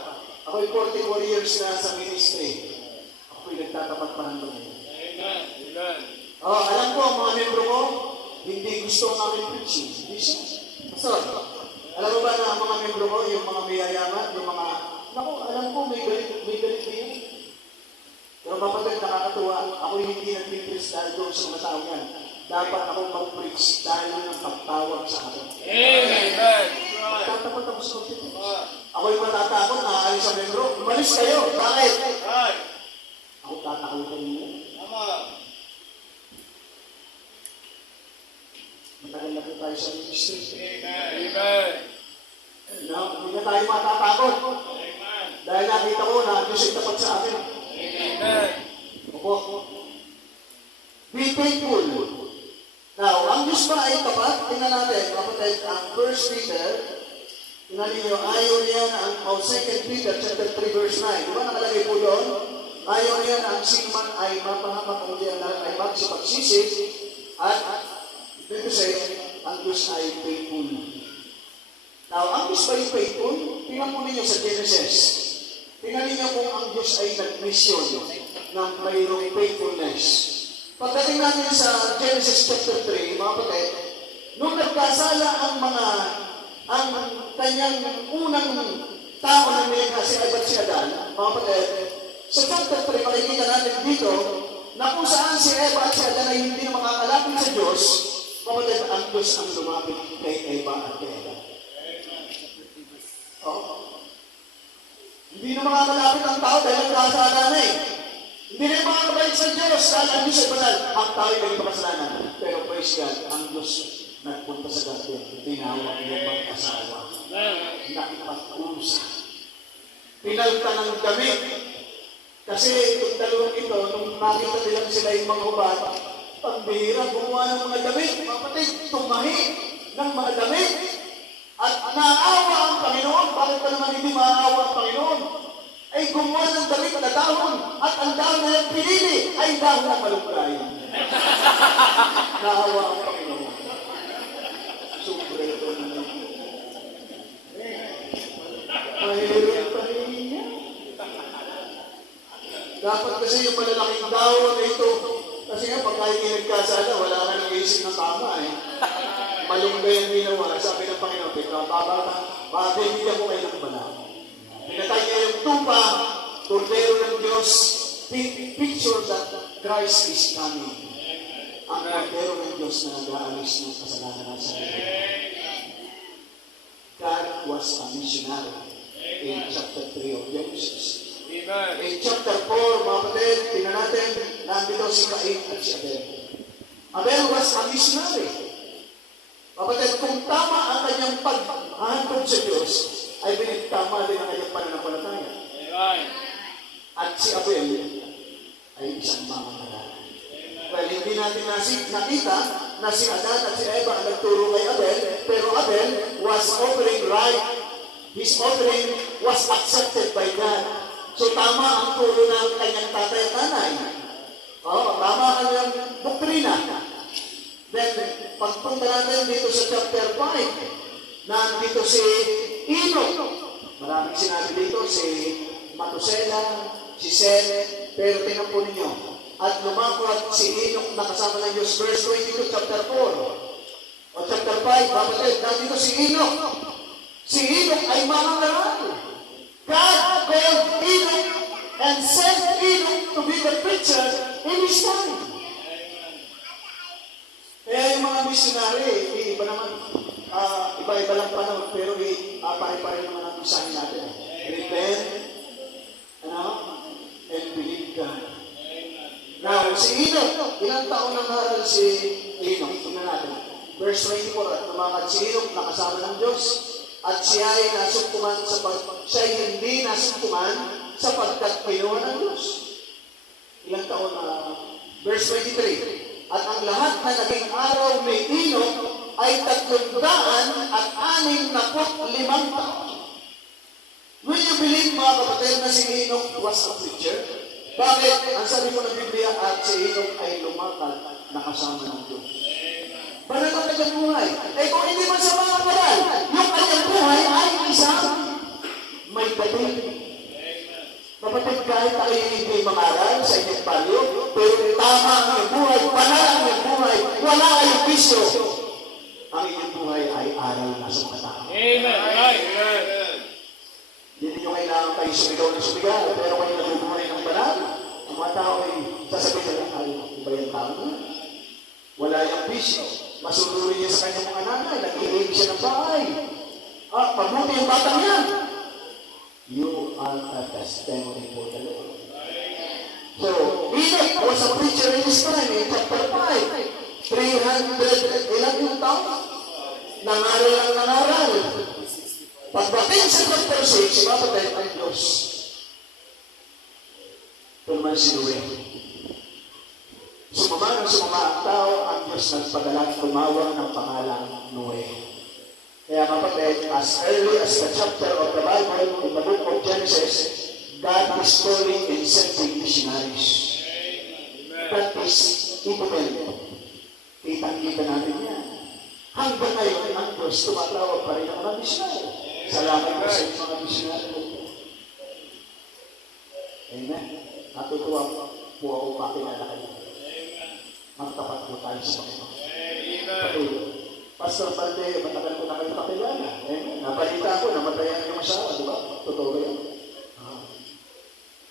Ako yung 44 years na sa ministry. Ako yung nagtatapat pa hanggang ngayon. Amen. Amen. Alam ko, ang mga membro ko, hindi gusto ang aming preaching. Hindi siya. So, alam mo ba na ang mga membro ko, yung mga mayayaman, yung mga, naku, alam ko, may galit din. Pero kapatid, nakakatuwa, ako yung hindi nag-preach dahil doon sa mga tao yan. Dapat ako mag-preach dahil yung pagtawag sa akin. Amen. Magtatapat ako sa pagtitis. Ako yung matatakot, nakaalis sa membro. Umalis kayo. Bakit? Right. Ako tatakutan niyo. Tama. Matagal na po tayo sa ministry. Amen. Hindi na tayo matatakot. Dahil nakita ko na Diyos ay tapat sa akin. Amen. Opo. Be faithful. Now, ang Diyos ba ay tapat? Tingnan natin, kapatid, ang 1 Peter, tingnan ninyo, ayaw niya na ang 2 Peter chapter 3 verse 9. Di ba nakalagay po doon? Ayaw niya na ang sino man ay mapahamak kung diyan na ay magsipagsisi at dito say, ang Diyos ay faithful. Now, ang Diyos ba ay faithful? Tingnan po ninyo sa Genesis. Tingnan ninyo kung ang Diyos ay nag-mission ng mayroong faithfulness. Pagdating natin sa Genesis chapter 3, mga kapatid, nung nagkasala ang kanyang unang tao na nilikha si Eva at si Adan, mga kapatid, sa chapter 3, makikita natin dito na kung saan si Eva at si Adan ay hindi na makakalapit sa Diyos, mga kapatid, ang Diyos ang lumapit kay Eva at kay Adan. Hindi na makakalapit ang tao dahil nagkasala na eh. Hindi na makakabalik sa Diyos dahil ang Diyos ay banal. Ang tao ay naging makasalanan. Pero praise God, ang Diyos nagpunta sa garden. Tinawag yung mag-asawa. Nakipag-usap. Pinalta ng damit. Kasi itong dalawang ito, nung nakita nila sila yung mga ubat, pambihira, gumawa ng mga damit. Kapatid, tumahi ng mga damit. At naawa ang Panginoon. Bakit pa naman hindi maawa ang Panginoon? Ay gumawa ng damit na dahon at ang dahon na yung pinili ay dahon ng malunggay. Naawa ang Panginoon. Super ito naman. Dapat kasi yung malalaking dahon na ito, kasi nga pag kahit nagkasala, wala ka nang isip ng tama eh. Malunggay ang ginawa, sabi ng Panginoon, bibigyan ko kayo ng banal. Pinatay niya yung tupa, kordero ng Diyos, picture that Christ is coming. Ang kordero ng Diyos na nag-aalis ng kasalanan ng sarili. God was a missionary in chapter 3 of Genesis. Amen. In chapter 4, mga kapatid, tingnan natin, nandito si Cain at si Abel. Abel was a missionary. Kapatid, kung tama ang kanyang paghahandog sa Diyos, ay tama din ang kanyang pananampalataya. Amen. At si Abel ay isang mamamahala. Well, hindi natin nakita na si Adan at si Eva ang nagturo kay Abel, pero Abel was offering right. His offering was accepted by God. So tama ang turo ng kanyang tatay at nanay. Tama ang kanyang doktrina. Then, pagpunta natin dito sa chapter 5, nandito si Enoch. Maraming sinabi dito, si Matusela, si Seth, pero tingnan po ninyo. At lumakot si Enoch na kasama ng Diyos. Verse 22, chapter 4. O chapter 5, kapatid, nandito si Enoch. Si Enoch ay mangangaral. God called Enoch and sent Enoch to be the preacher in his time. Kaya yung mga missionary, iba naman, iba-iba lang panahon, pero pare-pare naman ang usahin natin. Repent, and believe God. Now, si Enoch, ilang taon nang naral si Enoch? Tingnan natin. Verse 24, at lumakad si Enoch, nakasama ng Diyos, at siya ay hindi nasumpuman sapagkat kinuha ng Diyos. Ilang taon na, verse 23, at ang lahat na naging araw ni Enoch ay 365 taon. Will you believe, mga kapatid, na si Enoch was a preacher? Bakit? Ang sabi ko ng Biblia, at si Enoch ay lumakad na kasama ng Diyos. Banal ang kanyang buhay. Kung hindi man sa mga banal, yung kanyang buhay ay isang may dating. Kapatid, kahit tayo hindi mangaral sa inyong palyo, pero tama ang inyong buhay, banal ang inyong buhay, wala kayong bisyo. Ang inyong buhay ay aral na sa mga tao. Amen. Amen. Hindi nyo kailangan kayo sumigaw ng sumigaw, pero kayo nabubuhay ng banal. Ang mga tao ay sasabihin na, ay, iba yung tao na. Wala yung bisyo. Masunurin niya sa kanyang mga nanay, nag-iibig siya ng bahay. Mabuti yung batang yan. You are a testimony for the Lord. So, Enoch was a preacher in his time in chapter 5. 300, ilan yung taon? Nangaral ang nangaral. Pagdating sa chapter 6, mapatay ang Diyos. Tumansinuwi. Sumama ang tao, ang Diyos nagpadalang tumawag ng pangalang Noe. Kaya kapatid, as early as the chapter of the Bible, in the book of Genesis, God is calling and sending missionaries. That is evident. Kitang-kita natin yan. Hanggang ngayon, ang Diyos tumatawag pa rin ang mga missionary. Salamat po sa mga missionary. Amen. Natutuwa po ako pakilala kayo. Magtapat po tayo sa Panginoon. Patuloy. Pastor Balde, matagal ko na kayo kakilala. Nabalita ko, namatayan yung asawa, di ba? Totoo ba yan?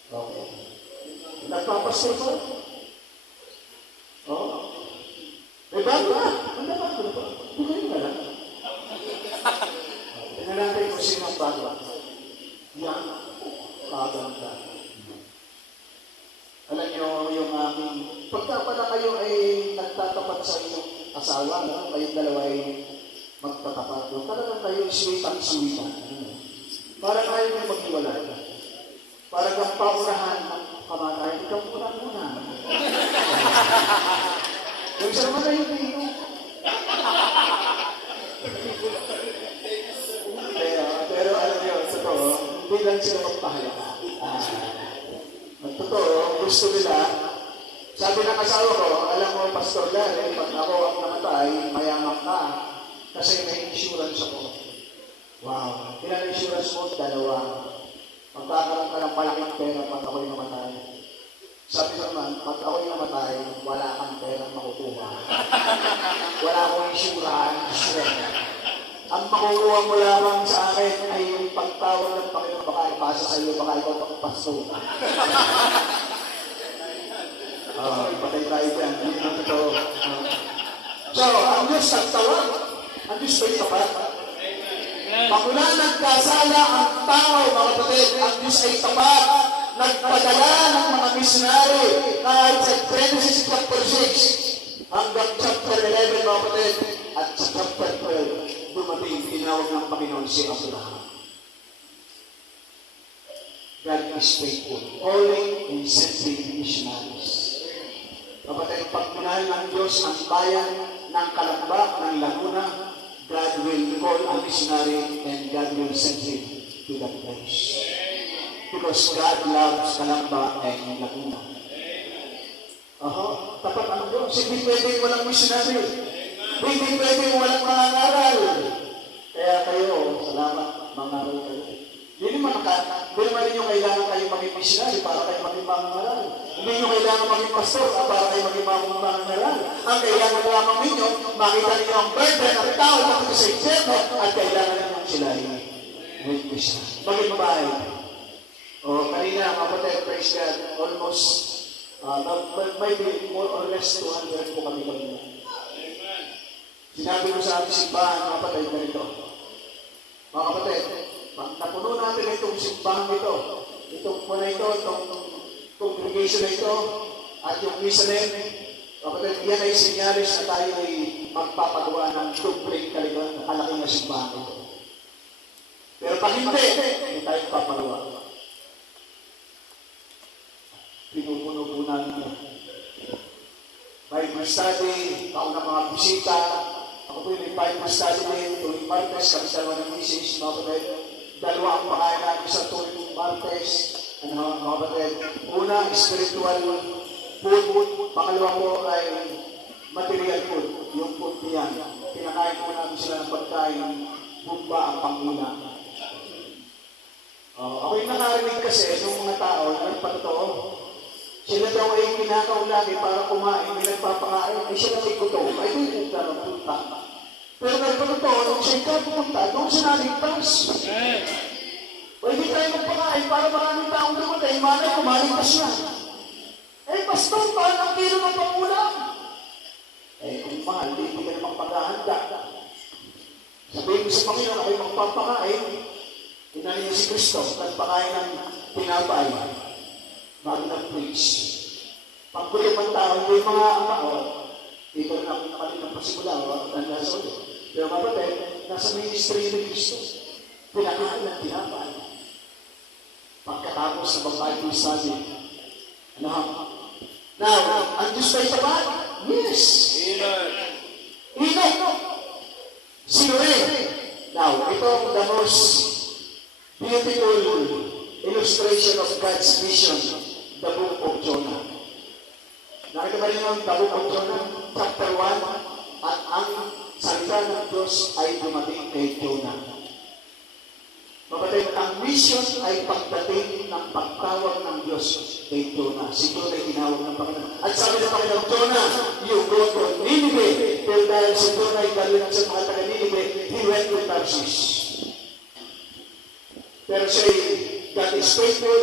Okay. Nagpapastor ko? Oo. May bago na. May bago na ba? Bigay na lang. Tingnan natin kung sino ang bago. Yan. Kaganda. Alam nyo, yung aking pagka pala kayo ay nagtatapat sa inyong asawa, no? Kayong dalawa ay magtatapat. No? Talagang kayo sweet-ang-sweetan. Para kayo may maghiwalay. Para kang paunahan ng kamatayan, ikaw muna. Yung sa naman kayo dito. Pero alam nyo, totoo, hindi lang sila magpahalaga. Totoo, gusto nila. Sabi ng asawa ko, alam mo, Pastor Larry, pag ako ang namatay, mayaman ka. Kasi may insurance ako. Wow. Ilan insurance mo? 2. Magkakaroon ka ng malaking pera pag ako'y namatay. Sabi naman, pag ako'y namatay, wala kang perang makukuha. Wala akong insurance. Ang makukuha mo lamang sa akin ay yung pagtawag ng Panginoon, baka ipasa sa iyo, baka ikaw pagpasto. Patay tayo dyan, hindi na totoo. So, ang Diyos nagtawag. Ang Diyos ba'y tapat? Pagmula nagkasala ang tao, mga kapatid, ang Diyos ay tapat. Nagpadala ng mga missionary kahit sa Genesis chapter 6 hanggang chapter 11, mga kapatid, at sa chapter 12, dumating, tinawag ng Panginoon si Abraham. God is faithful, calling and sending missionaries. Kapatid, pag minahal ng Diyos ang bayan ng Calamba, ng Laguna, God will call a missionary and God will send him to that place. Because God loves Calamba and Laguna. Tapat ang Diyos. Hindi pwedeng walang missionary. Hindi pwedeng walang mangangaral. Kaya kayo, salamat, mangaral kayo. Hindi naman ninyo kailangan kayo maging missionary para kayo maging mangangaral. Hindi nyo kailangan maging pastor para kayo maging mangangaral. Ang kailangan lamang ninyo, makita ninyo ang burden ng tao pagdating sa impyerno at kailangan ninyo sila with mission. Maging babae. Kanina, kapatid, praise God, almost, maybe more or less 200 po kami kanina. Sinabi ko sa ating simbahan, mga kapatid, ganito. Mga kapatid, pag napuno natin itong simbahan ito, itong puna ito, itong congregation na ito, at yung misa na yun, kapatid, yan ay sinyalis na tayo ay magpapagawa ng dumpling kalimutan na kalaking na simbahan ito. Pero pag hindi tayo papagawa. Pinupuno po namin yan. Bible study, taon ng mga bisita. Ako po yung Bible study din, tuwing Martes, kami dalawa ng misis, mga kapatid. Dalawa ang pakain namin sa tuwing Martes. Mga kapatid, una, spiritual food. Pangalawa po ay material food. Yung food niyan. Pinakain po namin sila ng pagkain, bumba ang panguna. Ako yung nakarinig kasi, yung mga tao, nagpatotoo. Sila daw ay kinakaw lagi para kumain, may nagpapakain, ay siya na gutom, ay hindi ka na punta. Pero nagpatotoo, nung siya ka pumunta, doon siya naligtas. O hindi tayo magpakain para maraming taong dumatay, malay kumaligtas siya. Pastor, paano ang kilo ng pangulam? Kung mahal, hindi ka naman paghahanda. Sabihin ko sa Panginoon, ako'y magpapakain. Tinanong niya si Kristo, nagpakain ng pinapay. Bago nag-preach. Pagkulit ang tao, hindi mga amao. Dito na ako nakalimutan pa simula, ang nasa ulit. Pero kapatid, nasa ministry ni Kristo. Pinakain ng pinapay. Pagkatapos ng Bible study, now, ang Diyos ba ito ba? Yes. Enoch. Sino rin? Now, ito the most beautiful illustration of God's vision, the book of Jonah. Nakita ba rin yung the book of Jonah? Chapter 1, at ang salita ng Diyos ay dumating kay Jonah. Kapatid, ang mission ay pagdating ng pagtawag ng Diyos kay Jonah. Si Jonah ay tinawag ng Panginoon. At sabi ng Panginoon, Jonah, you go to Nineveh. Pero dahil si Jonah ay galing sa mga taga-Nineveh, he went to Tarsus. Pero siya, God is faithful.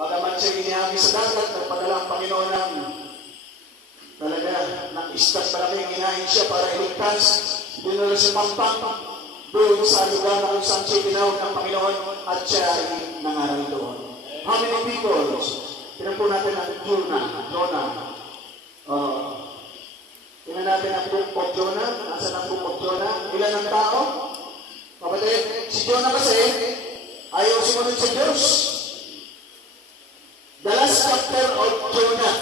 Bagaman siya inihagi sa dagat, nagpadala ang Panginoon ng talaga, ng istas malaking inahin siya para iligtas. Dinala sa pampang. Doon sa lugar na kung saan siya tinawag ng Panginoon at siya ay nangaral doon. How many people? Tinan po natin ang Jonah. Tinan natin ang book of Jonah. Nasaan ang book of Jonah? Ilan ang tao? Kapatid, si Jonah kasi ayaw sumunod sa Diyos. The last chapter of Jonah.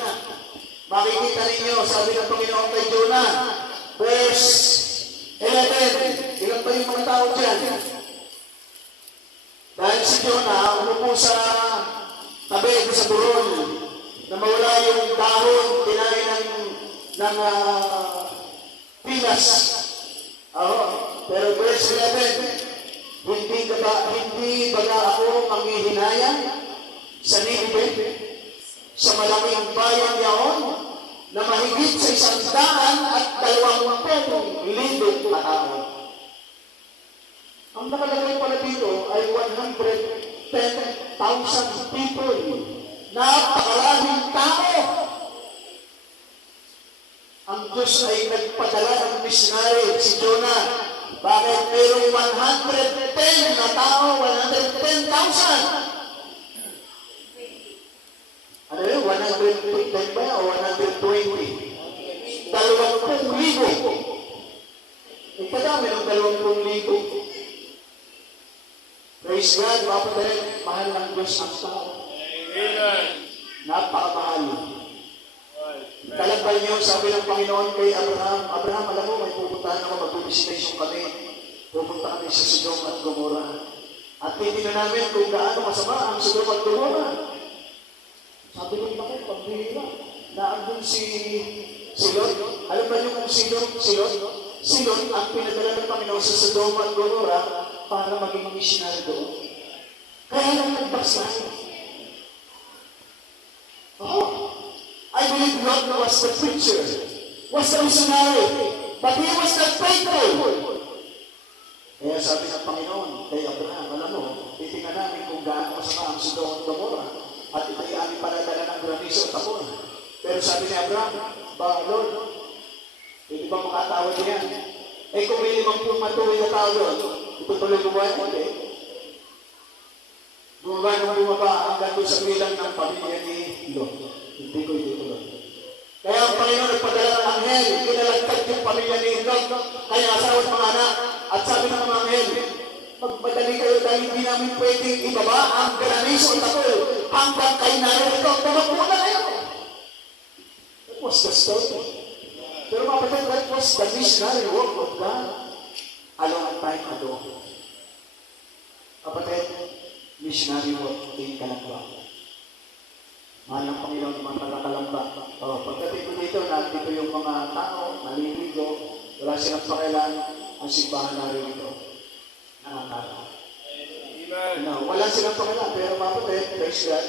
Makikita ninyo, sabi ng Panginoon kay Jonah, verse 11. Ilan pa yung mga tao dyan? Dahil si Jonah umupo sa tabi sa burol na mawala yung dahon, kinain ng pinas. Pero verse 11, hindi ba ako manghihinayang sa Nineveh? sa malaking bayan yaon na mahigit sa 120,000 katao. Ang nakalagay pala dito ay 110,000 people. Napakaraming tao. Ang Diyos ay nagpadala ng missionary, si Jonah. Bakit mayroong 110 na tao, 110,000? Ano yun? 110 ba o 120? 20,000. Ikadami ng 20,000. Praise God, mga kapatid, mahal ng Diyos ang tao. Amen. Napakamahal. Talagban niyo, sabi ng Panginoon kay Abraham, Abraham, alam mo, may pupuntahan ako, mag-visitation kami. Pupunta kami sa Sodom at Gomorrah. At titignan namin kung gaano masama ang Sodom at Gomorrah. Sabi ko, bakit? Pagbihira. Naandun si Lot. Alam ba niyo kung sino? Si Lot? Si Lot ang pinadala ng Panginoon sa Sodom at Gomorrah para maging missionary doon. Kaya lang nagbaksahan. I believe Lot was the preacher, was the missionary, but he was not faithful. Kaya sabi ng Panginoon kay Abraham, alam mo, titingnan namin kung gaano masama ang Sodom at Gomorrah at ito'y aming paradala ng granizo at tapon. Pero sabi ni Abraham, Lord, hindi ba makatawad niyan? Eh kung may 50 matuloy na tao doon, itutuloy ko ba? Hindi. Bumaba hanggang doon sa bilang ng pamilya ni Lot. Hindi ko itutuloy. Kaya ang Panginoon nagpadala ng anghel, kinalagtad yung pamilya ni Lot, kaya asawa at mga anak, at sabi ng mga anghel, magpadali kayo dahil hindi namin pwedeng ibaba ang granizo at tapol hanggang kay narito. Tumag muna kayo. That was the story. Pero mga kapatid, that was the missionary work of God a long time ago. Kapatid, missionary work din kalangwa. Mahal ng Panginoon, mga taga-kalamba. Pagdating ko dito, nandito yung mga tao, maliligo, wala silang pakialam, ang simbahan narin ito. Nakakala. Wala silang pakialam, pero mga kapatid, praise God.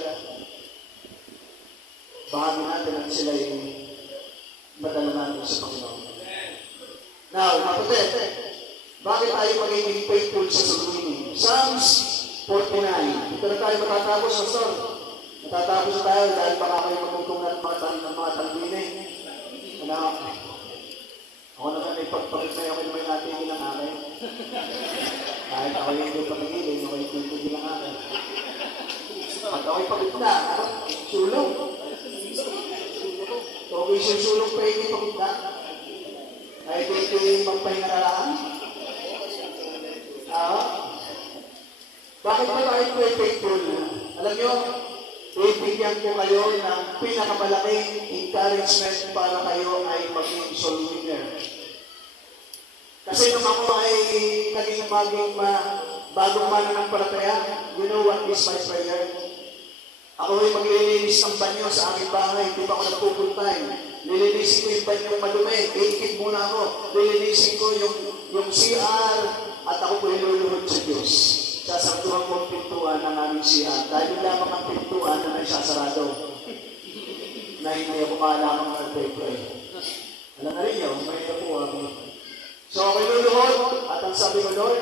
Bahagi natin at sila yung madala natin sa Panginoon. Now, mga kapatid, bakit tayo magiging faithful sa suluhin? Psalms 49. Ito na tayo matatapos sa story. Matatapos na tayo dahil baka kayo magtutungnan ng mga talbine. Ako naman ay pagpagit na yung may natingin ng akin. Kahit ako yung hindi pagigilin, ako yung pagigilin ng akin. At ako'y pagit na, sulong. So, kung sulong pa yung pagit na, ay dito yung magpahinga na lang. Bakit ba tayo faithful? Alam nyo, ibigyan ko kayo ng pinakamalaking encouragement para kayo ay maging soul winner. Kasi nung ako ay naging bagong mananampalataya, you know what is my prayer? Ako ay maglilinis ng banyo sa aming bahay, di ba ako nagpupuntay? Lilinisin ko yung banyong madumi, iikit muna ako. Lilinisin ko yung CR, at ako po iluluhod sa Diyos. Sasaktuhan ko ang pintuan ng aming CR. Dahil lamang ang pintuan na nagsasarado. Na hindi ako maalamang mag-pray. Alam na rin yun, may po So ako iluluhod, at ang sabi ko, Lord,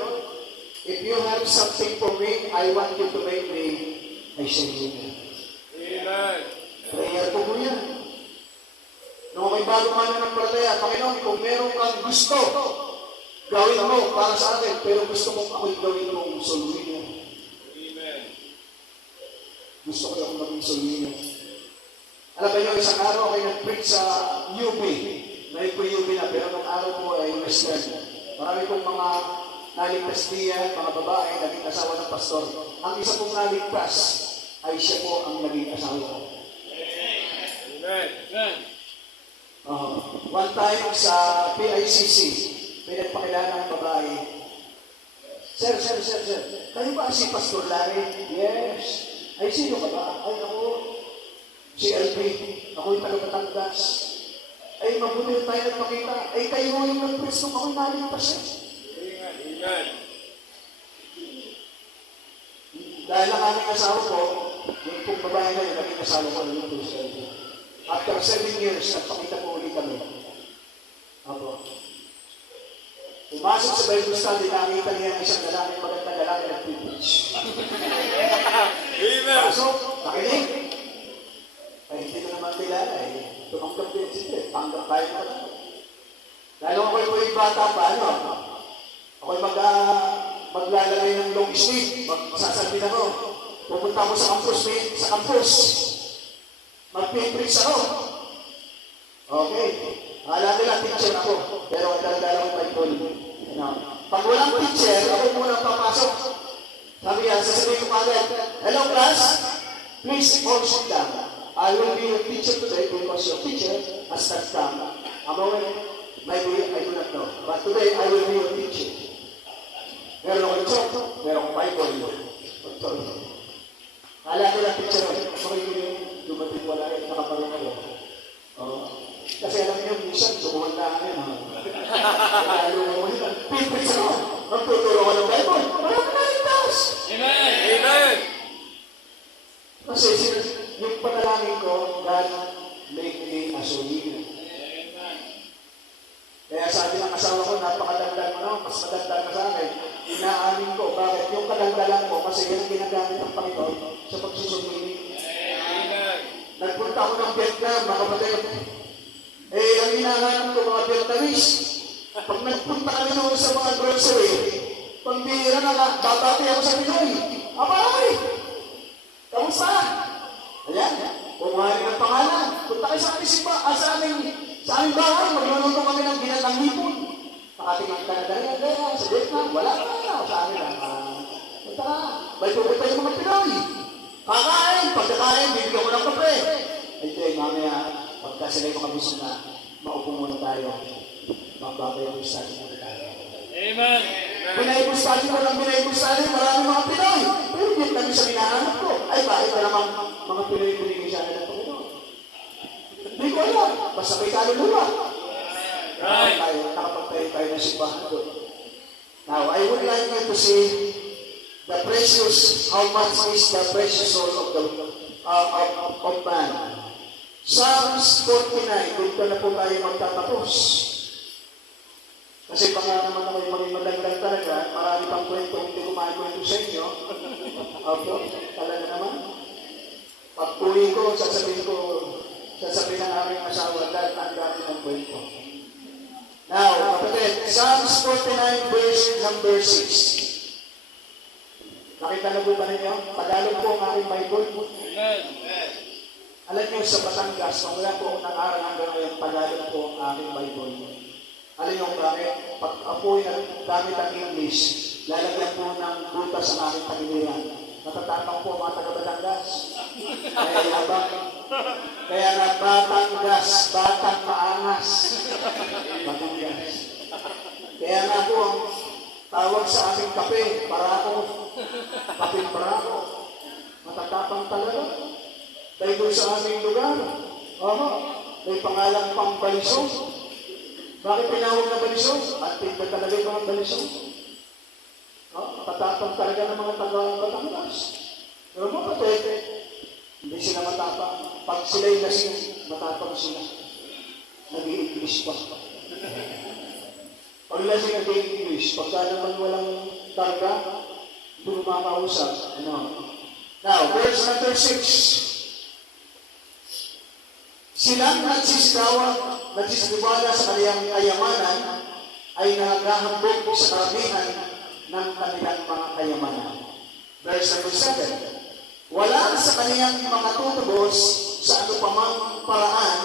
if you have something for me, I want you to make me a sharing. Amen. Prayer ko po yan. Nung may bago man ng palataya, Panginoon, kung meron kang gusto, gawin mo para sa akin, pero gusto mong ako'y gawin mong soluhin. Amen. Gusto ko akong maging soluhin. Alam ba nyo, isang araw ako'y nag-preach sa UP. Nai-UP na, pero nung araw po ay Western. Marami pong mga naligtas diyan, mga babae, naging asawa ng pastor. Ang isa pong naligtas ay siya po ang naging asawa ko. Amen. One time sa PICC, may nagpakilala ng babae. Sir. Kayo ba si Pastor Larry? Yes. Ay, sino ka ba? Ay, ako. Si LB. Ako'y taga-Batangas. Ay, mabuti tayo nagpakita. Ay, kayo yung nag-preach nung ako'y naligtas eh. Amen. Dahil ang aming asawa ko, Yung pong babae na yun, naging kasalo ko yung Tuesday. After 7 years, nagpakita po ulit kami. Apo. Pumasok sa Bible study, nakita niya ang isang lalaki, magandang lalaki na privilege. Amen. Pasok, nakinig. Ay, hindi ko naman kilala eh. Tumanggap din sila eh. Panggap tayo na lang. Lalo ako'y po yung bata pa, ano? Ako'y maglalagay ng long sleeve. Magsasalpin ako. Pupunta ako sa campus. Mag-preach ako. Okay. Akala nila, teacher ako. Pero ang dala-dala ko Bible. Pag walang teacher, ako muna papasok. Sabi yan, sasabihin ko kagad, hello class, please all sit down. I will be your teacher today because your teacher has not come. Maybe I do not know. But today, I will be your teacher. Meron akong chok, meron akong Bible. Akala nila, teacher ako. Ako yung dumating wala yung nakaparong ako. Kasi alam niyo, minsan, sukuhan na ako yun. Lalo mo yun. Pipits ako. Magtuturo ko ng Bible. Marami na itas. Amen. Amen. Kasi yung panalangin ko, God, make me a solid. Kaya sabi ng asawa ko, napakadagdag mo na, mas madagdag ka sa akin. Inaamin ko, bakit yung kadagdagan ko, kasi yan ang ginagamit ng Panginoon sa pagsusumili. Amen. Nagpunta ako ng Vietnam, mga kapatid. Ang hinahanap ko mga Vietnamese, pag nagpunta kami noon sa mga grocery, pambira na nga, babati ako sa Pinoy. Abay! Kamusta? Ayan, kumain ng pangalan. Punta kayo sa aming bahay, magluluto kami ng ginatang hipon. Nakatingin ka na dahil, sa Vietnam, wala pa. Sa amin lang, punta ka. May pupunta yung mga Pinoy. Kakain, pagkakain, bibigyan ko ng kape. Ay, mamaya, pagka sila'y mga gusto na, maupo muna tayo. Magbabayang study muna tayo. Amen. Binaibus study ko ng binaibus study, maraming mga Pinoy. Pero hindi kami sa hinahanap ko. Ay, bakit na naman mga Pinoy binigay sa akin ng Panginoon? Hindi ko alam. Basta may kaluluwa. Right. Nakapagtayo tayo ng simbahan doon. Now, I would like you to see the precious, how much is the precious soul of man. Psalms 49, dito na po tayo magtatapos. Kasi baka naman ako yung maging madagdag talaga, marami pang kwento, hindi ko maikwento sa inyo. Opo, talaga naman. Pag uwi ko, sasabihin ng aming asawa, dahil ang dami ng kwento. Now, kapatid, Psalms 49, verse number 6. Nakita na po ba ninyo? Tagalog po ang aking Bible. Amen. Alam niyo, sa Batangas, kung wala po akong nang-aral hanggang ngayon, Tagalog po ang aking Bible. Alam niyo bakit? Pag apoy na gamit ang English, lalagyan po ng butas ang aking tagiliran. Natatapang po mga taga-Batangas. Kaya na Batangas, batang maangas. Batangas. Kaya nga po ang tawag sa aking kape, parako. Kape parako. Matatapang talaga. Dahil doon sa aming lugar, may pangalang pang balisong. Bakit tinawag na balisong? At tignan talaga yung mga balisong. Matatapang talaga ng mga taga-Batangas. Pero mga patete, hindi sila matapang. Pag sila'y lasing, matapang sila. Nag-i-English pa. Pag lasing nag-i-English, pagka naman walang targa, doon makausap. Now, verse number 6. Silang nagsisiwala sa kaniyang kayamanan ay naghahambog sa karamihan ng kanilang mga kayamanan. Verse number 7. Wala sa kaniyang makatutubos sa anumang paraan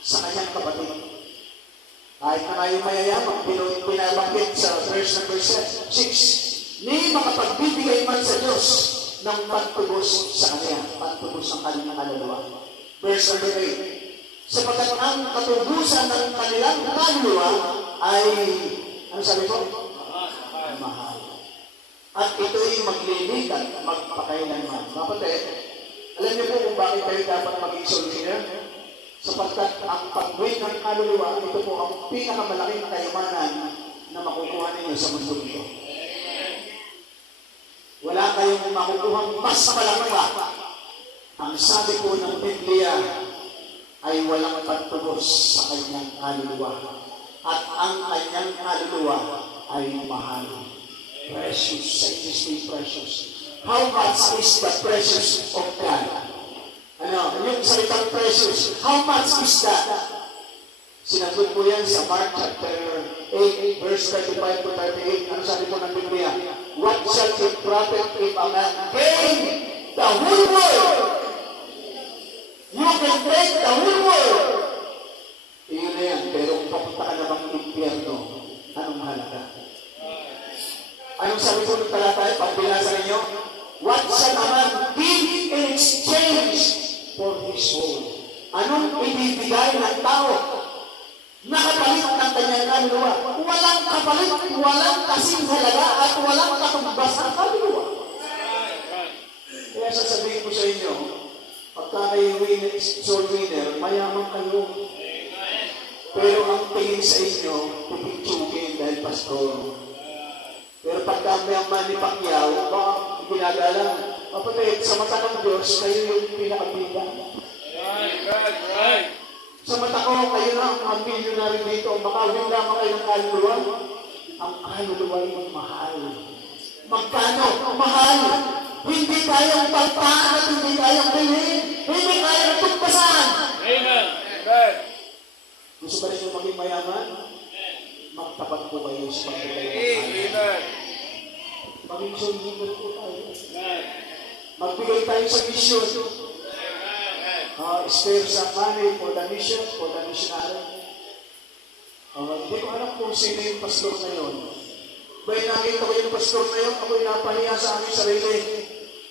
sa kanyang kapatid. Kahit na kayo mayayaman, pinabanggit sa verse number 6. Ni makapagbibigay man sa Diyos ng pagtubos sa kanya, pagtubos ng kanyang kaluluwa. Verse number 8. Sapagkat ang katubusan ng kanilang kaluluwa ay, ano sabi ko? Mahal. At ito'y maglilitan, magpakailanman. Kapatid, alam niyo po kung bakit kayo dapat maging solutioner? Sapagkat ang pag-win ng kaluluwa, ito po ang pinakamalaking kayamanan na makukuha ninyo sa mundo ito. Wala kayong makukuhang mas malaki pa Ang sabi po ng Biblia ay walang pagtubos sa kanyang kaluluwa. At ang kanyang kaluluwa ay mahal. Precious, seriously precious. How much is the precious of God? Ano, yung salitang precious, how much is that? Sinagot po yan sa Mark chapter 8, verse 35 to 38. Ano sabi po ng Biblia? What shall it profit if a man gain the whole world? You can take the whole world. Iyon na yan, pero kung papunta ka namang impyerno, anong halaga? Anong sabi po ng talata? Pagbinasa ninyo, what shall a man give in exchange for his soul? Anong ibibigay ng tao? Nakapalit ng kanyang kaluluwa. Walang kapalit, walang kasing halaga, at walang katumbas ng kaluluwa. Kaya sasabihin ko sa inyo, pagka kayo soul winner, mayaman kayo. Pero ang tingin sa inyo, pipitsugin dahil pastor. Pero pagka mayaman ni Pacquiao, baka ginagalang, kapatid, sa mata ng Diyos, kayo yung pinakabida. Right. Sa mata ko, kayo na ang milyonary dito, makawin lamang kayo ng kaluluwa. Ang kaluluwa ay mahal. Magkano? Mahal. Hindi kayang palpahan at hindi kayang bilhin. Hindi kayang tugpasan. Amen. Amen. Gusto ba rin yung maging mayaman? Magtapat po kayo sa pagbigay ng kaluluwa. Amen. Maging solidar po tayo. Amen. Magbigay tayo sa mission. Spare some money for the mission, for the missionary. Hindi ko alam kung sino yung pastor na yun. Bay, nakita ko yung pastor na yun, ako'y napahiya sa aming sarili.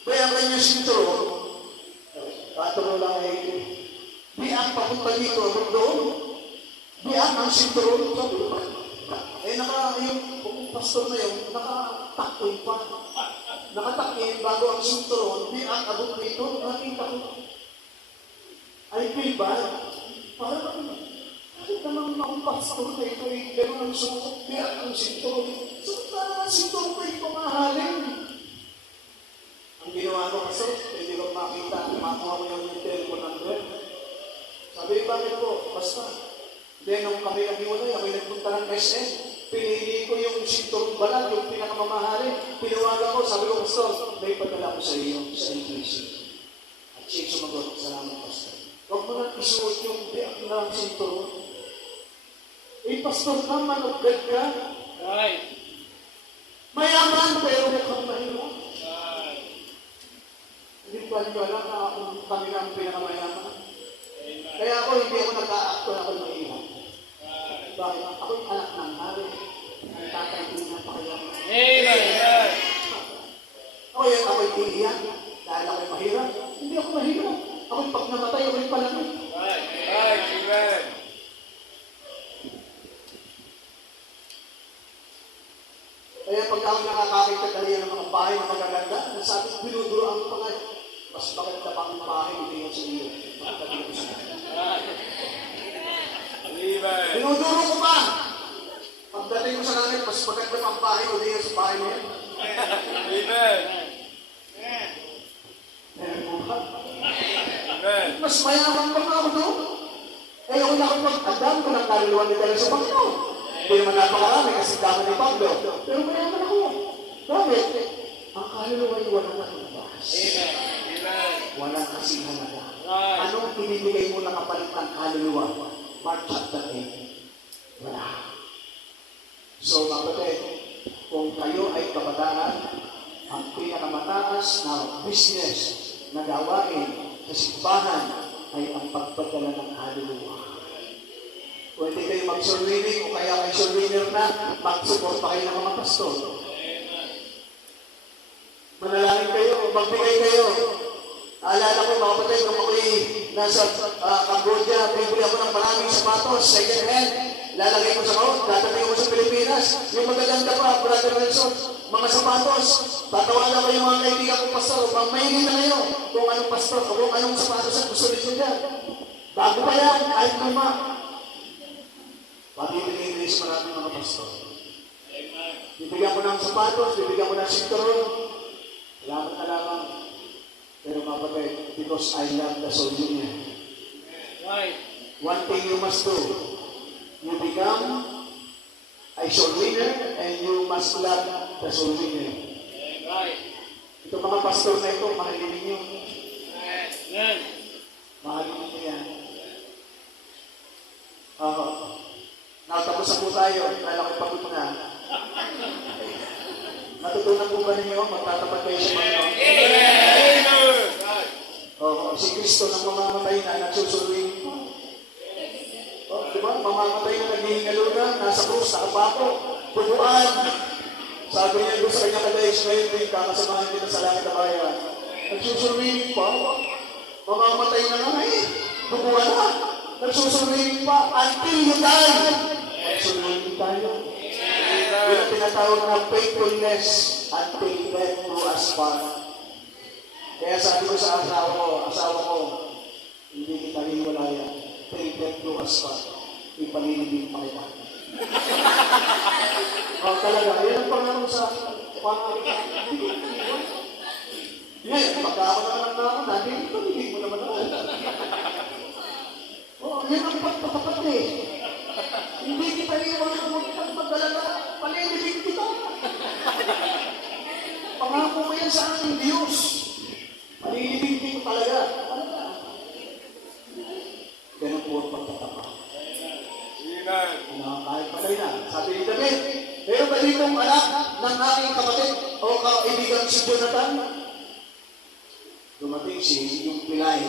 Bay, ang kanyang sintro, katuro lang ay, di ang papunta dito, anong doon? Di ang sintro, sabi ko, yung pastor na yun, nakatakoy pa. Nakatakin bago ang sintro, di ang abot dito, nakita ko. I feel bad. Parang, bakit naman akong pastor na ito ay gano'n ang suot, kaya ang sinturon. So, parang ang sinturon ko ito mahalin. Ang ginawa ko, pastor, hindi ko makita, makuha mo yung telephone number. Sabi, bakit po, basta. Then, nung kami nag-iwalay, ako'y nagpunta ng SM. Pinili ko yung sinturon balag, yung pinakamamahalin. Pinawagan ko, sabi ko, pastor, may padala ko sa iyo, sa increase. At siya sumagot, salamat, pastor. Huwag mo nang isuot yung biyak na sinturon. Pastor ka, manugad ka. Right. Mayaman, pero mukhang mahirap. Right. Hindi ko alam na kami na ang pinakamayaman. Amen. Kaya ako, hindi ako nag-aakto na ako'y mahirap. Bakit? Ako'y anak ng hari. Ang tatay ko na pakayaman. Amen. Ako'y iiyak dahil ako'y mahirap. Hindi ako mahirap. Ako'y pag namatay, ako'y palagay. Right. Right. Amen. Kaya pag ako nakakakita kanina ng mga bahay na magaganda, nasabi ko, binuduroan ko pa nga, mas maganda pa ang bahay, hindi yung sa iyo. Amen. Binuduro ko pa! Pagdating ko sa langit, mas maganda pa ang bahay, hindi yung sa bahay mo yan. Amen. Amen. Mas mayaman pa nga ako doon. Eh, ako nakapag-andam ko ng kaluluwa ni dahil sa Panginoon. Hindi naman napakarami kasi dami ni Pablo. Pero mayaman ako. Bakit? Ang kaluluwa ay walang natubas. Amen. Walang kasing halaga. Right. Anong pinibigay mo na kapalit ng kaluluwa? Mark chapter 8. Wala. So, kapatid, kung kayo ay kabataan, ang pinakamataas na business na gawain sa simbahan ay ang pagpadala ng kaluluwa. Pwede kayo mag-soul winning o kaya may soul winner na, mag-support pa kayo ng mga pastor. Manalangin kayo, magbigay kayo. Naalala ko mga kapatid, nung ako'y nasa Cambodia, bibili ako ng maraming sapatos, second hand, lalagay ko sa kaot, dadating ko sa Pilipinas, yung magaganda pa, Brother Nelson, mga sapatos, tatawanan ko yung mga kaibigan ko pastor, mamahingin na kayo kung anong pastor, o kung anong sapatos ang gusto rin dyan. Bago pa yan, kahit luma. Pabibigay rin sa maraming mga pastor. Bibigyan ko ng sapatos, bibigyan ko ng sinturon, salamat na lamang. Pero mga kapatid, because I love the soul winner. Right. One thing you must do, you become a soul winner and you must love the soul winner. Right. Ito mga pastor na ito, mahalin ninyo. Amen. Mahalin ninyo yan. Natapos na po tayo, lalaki pagod na. Natutunan po ba ninyo, magtatapat kayo sa Panginoon? Si Kristo nang mamamatay na, nagsusulwing po. Diba? Mamamatay na, naghihingalo na, nasa krus, nakapako, punuan. Sabi niya doon sa kanyang kada-Israel, kakasamahan kita sa langit na bayan. Nagsusulwing pa. Mamamatay na nga eh. Punuan na. Nagsusulwing pa until you die. Nagsusulwing tayo. Yun ang tinatawag na faithfulness until death do us part. Kaya sabi ko sa asawa ko, hindi kita hiwalayan. Until death do us part. Ipalilibing pa kita. Talaga, yan ang pangalaman sa pangalaman. Yan, pagka ako naman ako, dati, ipalibing mo naman ako. Yan ang pagpapapad eh. Hindi kita hiwalayan mo pagdala, palilibing kita. Pangako mo yan sa ating Diyos. Palilibing kita talaga. Ganun po ang pagtatapat. Kahit patay na. Sabi ni David, meron ba ditong anak ng aking kapatid o kaibigan si Jonathan? Dumating yung pilay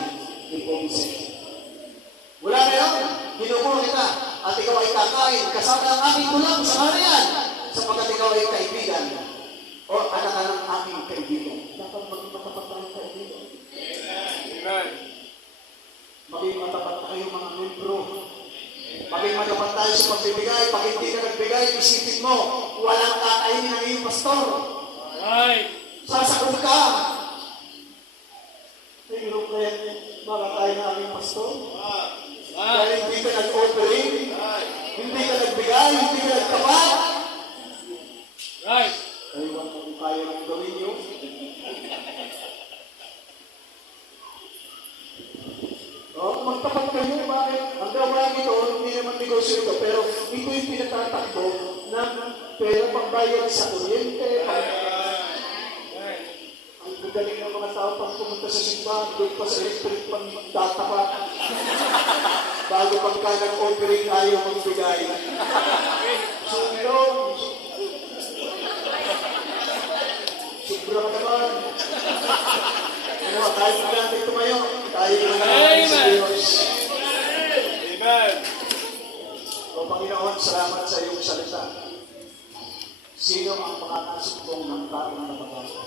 ni Pomset. Wala na yun, ginugulo kita at ikaw ay kakain kasama ang aming tulang sa harian sapagkat ikaw ay kaibigan o anak ng aming kaibigan. Dapat maging matapat tayong kaibigan. Maging matapat tayo mga membro. Maging matapat tayo sa pagbibigay. Pag hindi ka nagbigay, isipin mo, walang kakainin ng iyong pastor. Right. Sasagot ka. Tingnan ko yan, makakain ng aming pastor. Dahil hindi ka nag-offering, hindi ka nagbigay, hindi ka nagtapat. Right. Aywan mo kung kaya mong gawin yun. Magtapat kayo, bakit? Ang gawin ito, hindi naman negosyo ito, pero ito yung pinatatakbo ng pera pangbayad sa kuryente. Ang galing ng mga tao pang pumunta sa simbahan, doon pa sa electric pang tatapat. Bago pagka nag-offering ayaw magbigay. So, sobra ka naman. Kahit na natin tumayo, tayo naman sa Diyos. Amen. O Panginoon, salamat sa iyong salita. Sino ang makakasumbong ng taong napagawa?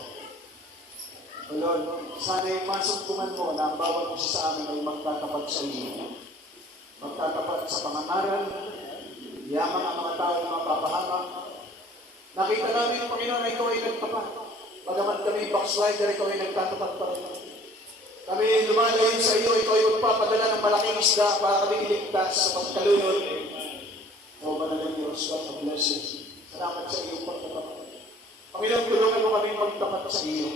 O Lord, sana'y masumpungan mo na ang bawat isa sa amin ay magtatapat sa iyo. Magtatapat sa pangangaral, yamang ang mga tao na mapapahamak. Nakita namin, Panginoon, na ikaw ay nagtapat. Bagamat kami backslider, ikaw ay nagtatapat pa rin. Kami lumalayo sa iyo, ikaw ay magpapadala ng malaking isda para kami iligtas sa pagkalunod. O Banal na Diyos, God of blessing. Salamat sa iyong pagtatapat. Panginoon, tulungan mo kami magtapat sa iyo.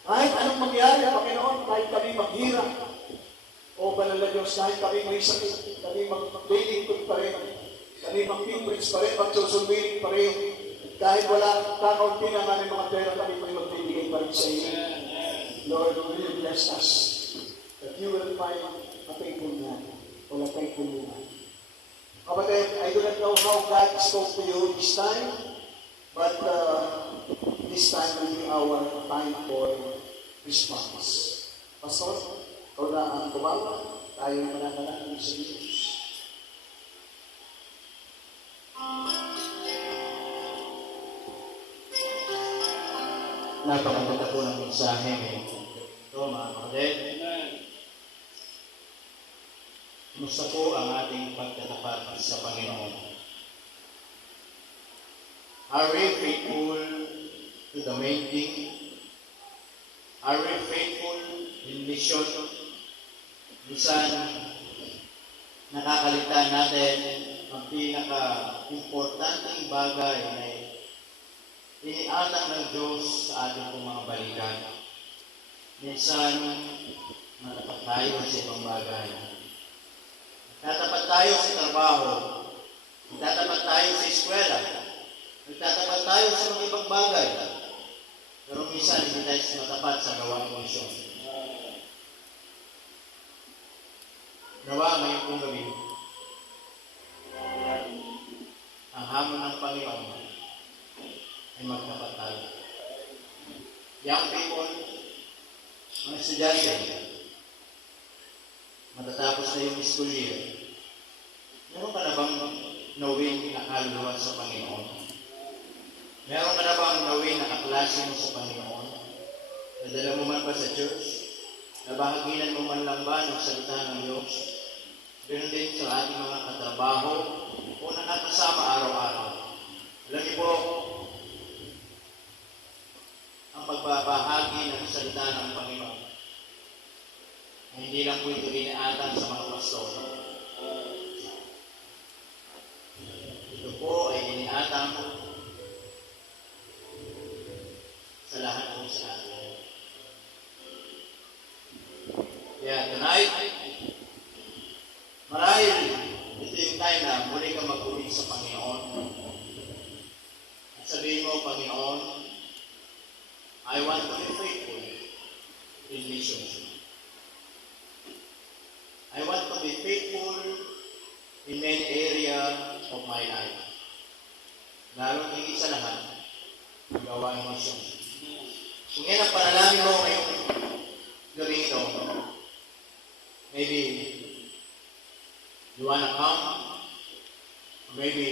Kahit anong mangyari, Panginoon, kahit kami maghirap. O Banal na Diyos, kahit kami may sakit, kami maglilingkod pa rin. Kami mag-impress pa rin, magsusulwiin pa rin. Kahit wala kakaunti naman ng mga pera, kami may magbibigay pa rin sa iyo. Lord, will you bless us that you will find a faithful man or a faithful woman. Kapatid, I do not know how God spoke to you this time, but this time will be our time for response. Pastor, ikaw na ang tumawa, tayo mananalangin sa Diyos. Napakaganda po ng mensahe ngayon. Ito mga kapatid. Kumusta po ang ating pagtatapat sa Panginoon? Are we faithful to the main thing? Are we faithful in mission? Bisan nakakalitan natin ang pinaka-importanteng bagay na iniatak ng Diyos sa ating pong mga balikan. Minsan, matapat tayo sa ibang bagay. Nagtatapat tayo sa trabaho. Nagtatapat tayo sa eskwela. Nagtatapat tayo sa mga ibang bagay. Pero minsan, hindi tayo matapat sa gawaing misyon. Nawa ngayon kong gabi, ang hamon ng Panginoon ay magtapat tayo. Young people, mga estudyante, matatapos na yung school year, meron ka na bang nawin na kaluluwa sa Panginoon? Meron ka na bang nawin na kaklase mo sa Panginoon? Nadala mo man ba sa church? Nabahaginan mo man lang ba ng salita ng Diyos? Ganun din sa ating mga katrabaho o nakakasama araw-araw. Alam niyo po, ang pagbabahagi ng salita ng Panginoon ay hindi lang po ito iniatang sa mga pastor. Ito po ay iniatang sa lahat po sa atin. Kaya tonight, marahil ito yung time na muli ka mag-uwi sa Panginoon. At sabihin mo, Panginoon, I want to be faithful in mission. I want to be faithful in many areas of my life. Lalo higit sa lahat, ang gawain mission. Kung yan ang panalangin mo ngayong gabi ito, maybe you wanna come, or maybe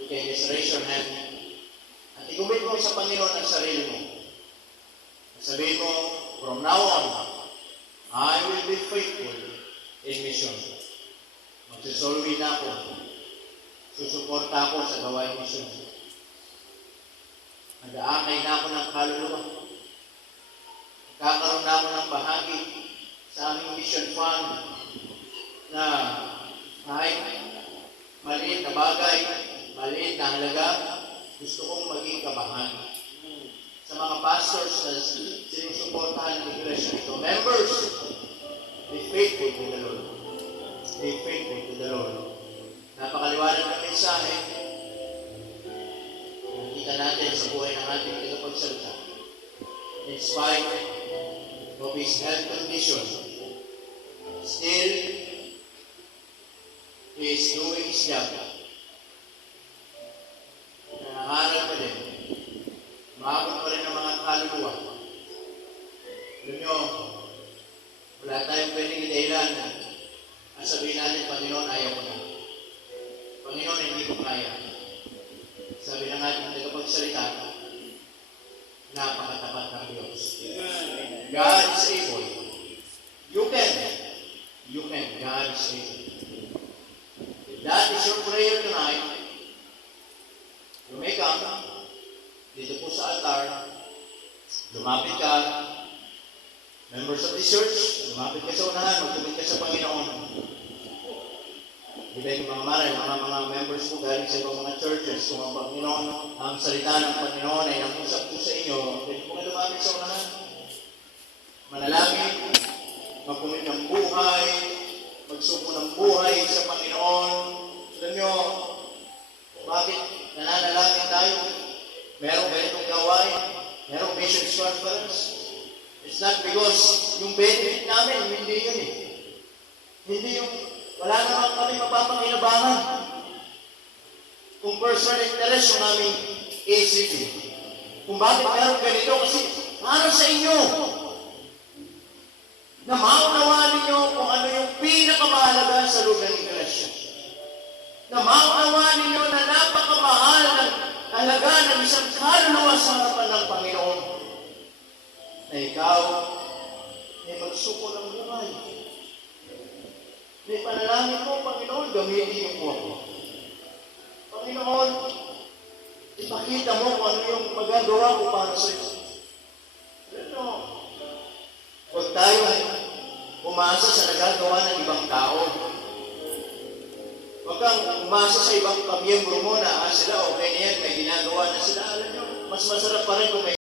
you can just raise your hand at igumit mo sa Panginoon ang sarili mo. At sabihin mo, from now on, I will be faithful in mission. Magsusulwi na ako. Susuporta ako sa gawaing mission. Nag-aakay na ako ng kaluluwa. Kakaroon na ako ng bahagi sa aming mission fund na kahit maliit na bagay, maliit na halaga, gusto kong maging kabahagi. Sa mga pastors na sinusuportahan ng iglesia ito, members, be faithful to the Lord. Be faithful to the Lord. Napakaliwanag ng mensahe. Nakita natin sa buhay ng ating tagapagsalita. In spite of his health condition, still, he is doing his job. Nangangaral pa din. Maabot pa rin ang mga kaluluwa. Alam nyo, wala tayong pwedeng idahilan na sabihin natin, Panginoon, ayaw ko na. Panginoon, hindi ko kaya. Sabi ng ating tagapagsalita, napakatapat ng Diyos. God is able. You can. God is able. If that is your prayer tonight, you may come dito po sa altar, lumapit ka, members of the church, lumapit ka sa unahan, magtumit ka sa Panginoon. Di ba yung mga maray, mga members po galing sa ibang mga churches, kung ang Panginoon, ang salita ng Panginoon ay namusap po sa inyo, pwede po kayo lumapit sa unahan. Manalangin, magkumit ng buhay, magsuko ng buhay sa Panginoon. Alam nyo, bakit nananalangin tayo? Merong ganitong gawain, merong missions conference. It's not because yung benefit namin, hindi yun eh. Hindi yung, wala naman kami mapapanginabangan. Kung personal interest yung aming ACP. Kung bakit meron ganito, kasi para sa inyo. Na maunawaan ninyo kung ano yung pinakamahalaga sa loob ng iglesia. Na maunawaan ninyo na napakamahal ng halaga ng isang kaluluwa sa harapan ng Panginoon. Na ikaw ay magsuko ng buhay. May panalangin mo, Panginoon, gamitin niyo po ako. Panginoon, ipakita mo kung ano yung magagawa ko para sa iyo. Pero, huwag tayo umasa sa nagagawa ng ibang tao. Huwag kang umasa sa ibang pamiyembro mo na sila okay na yan, may ginagawa na sila. Alam nyo, mas masarap pa rin kung may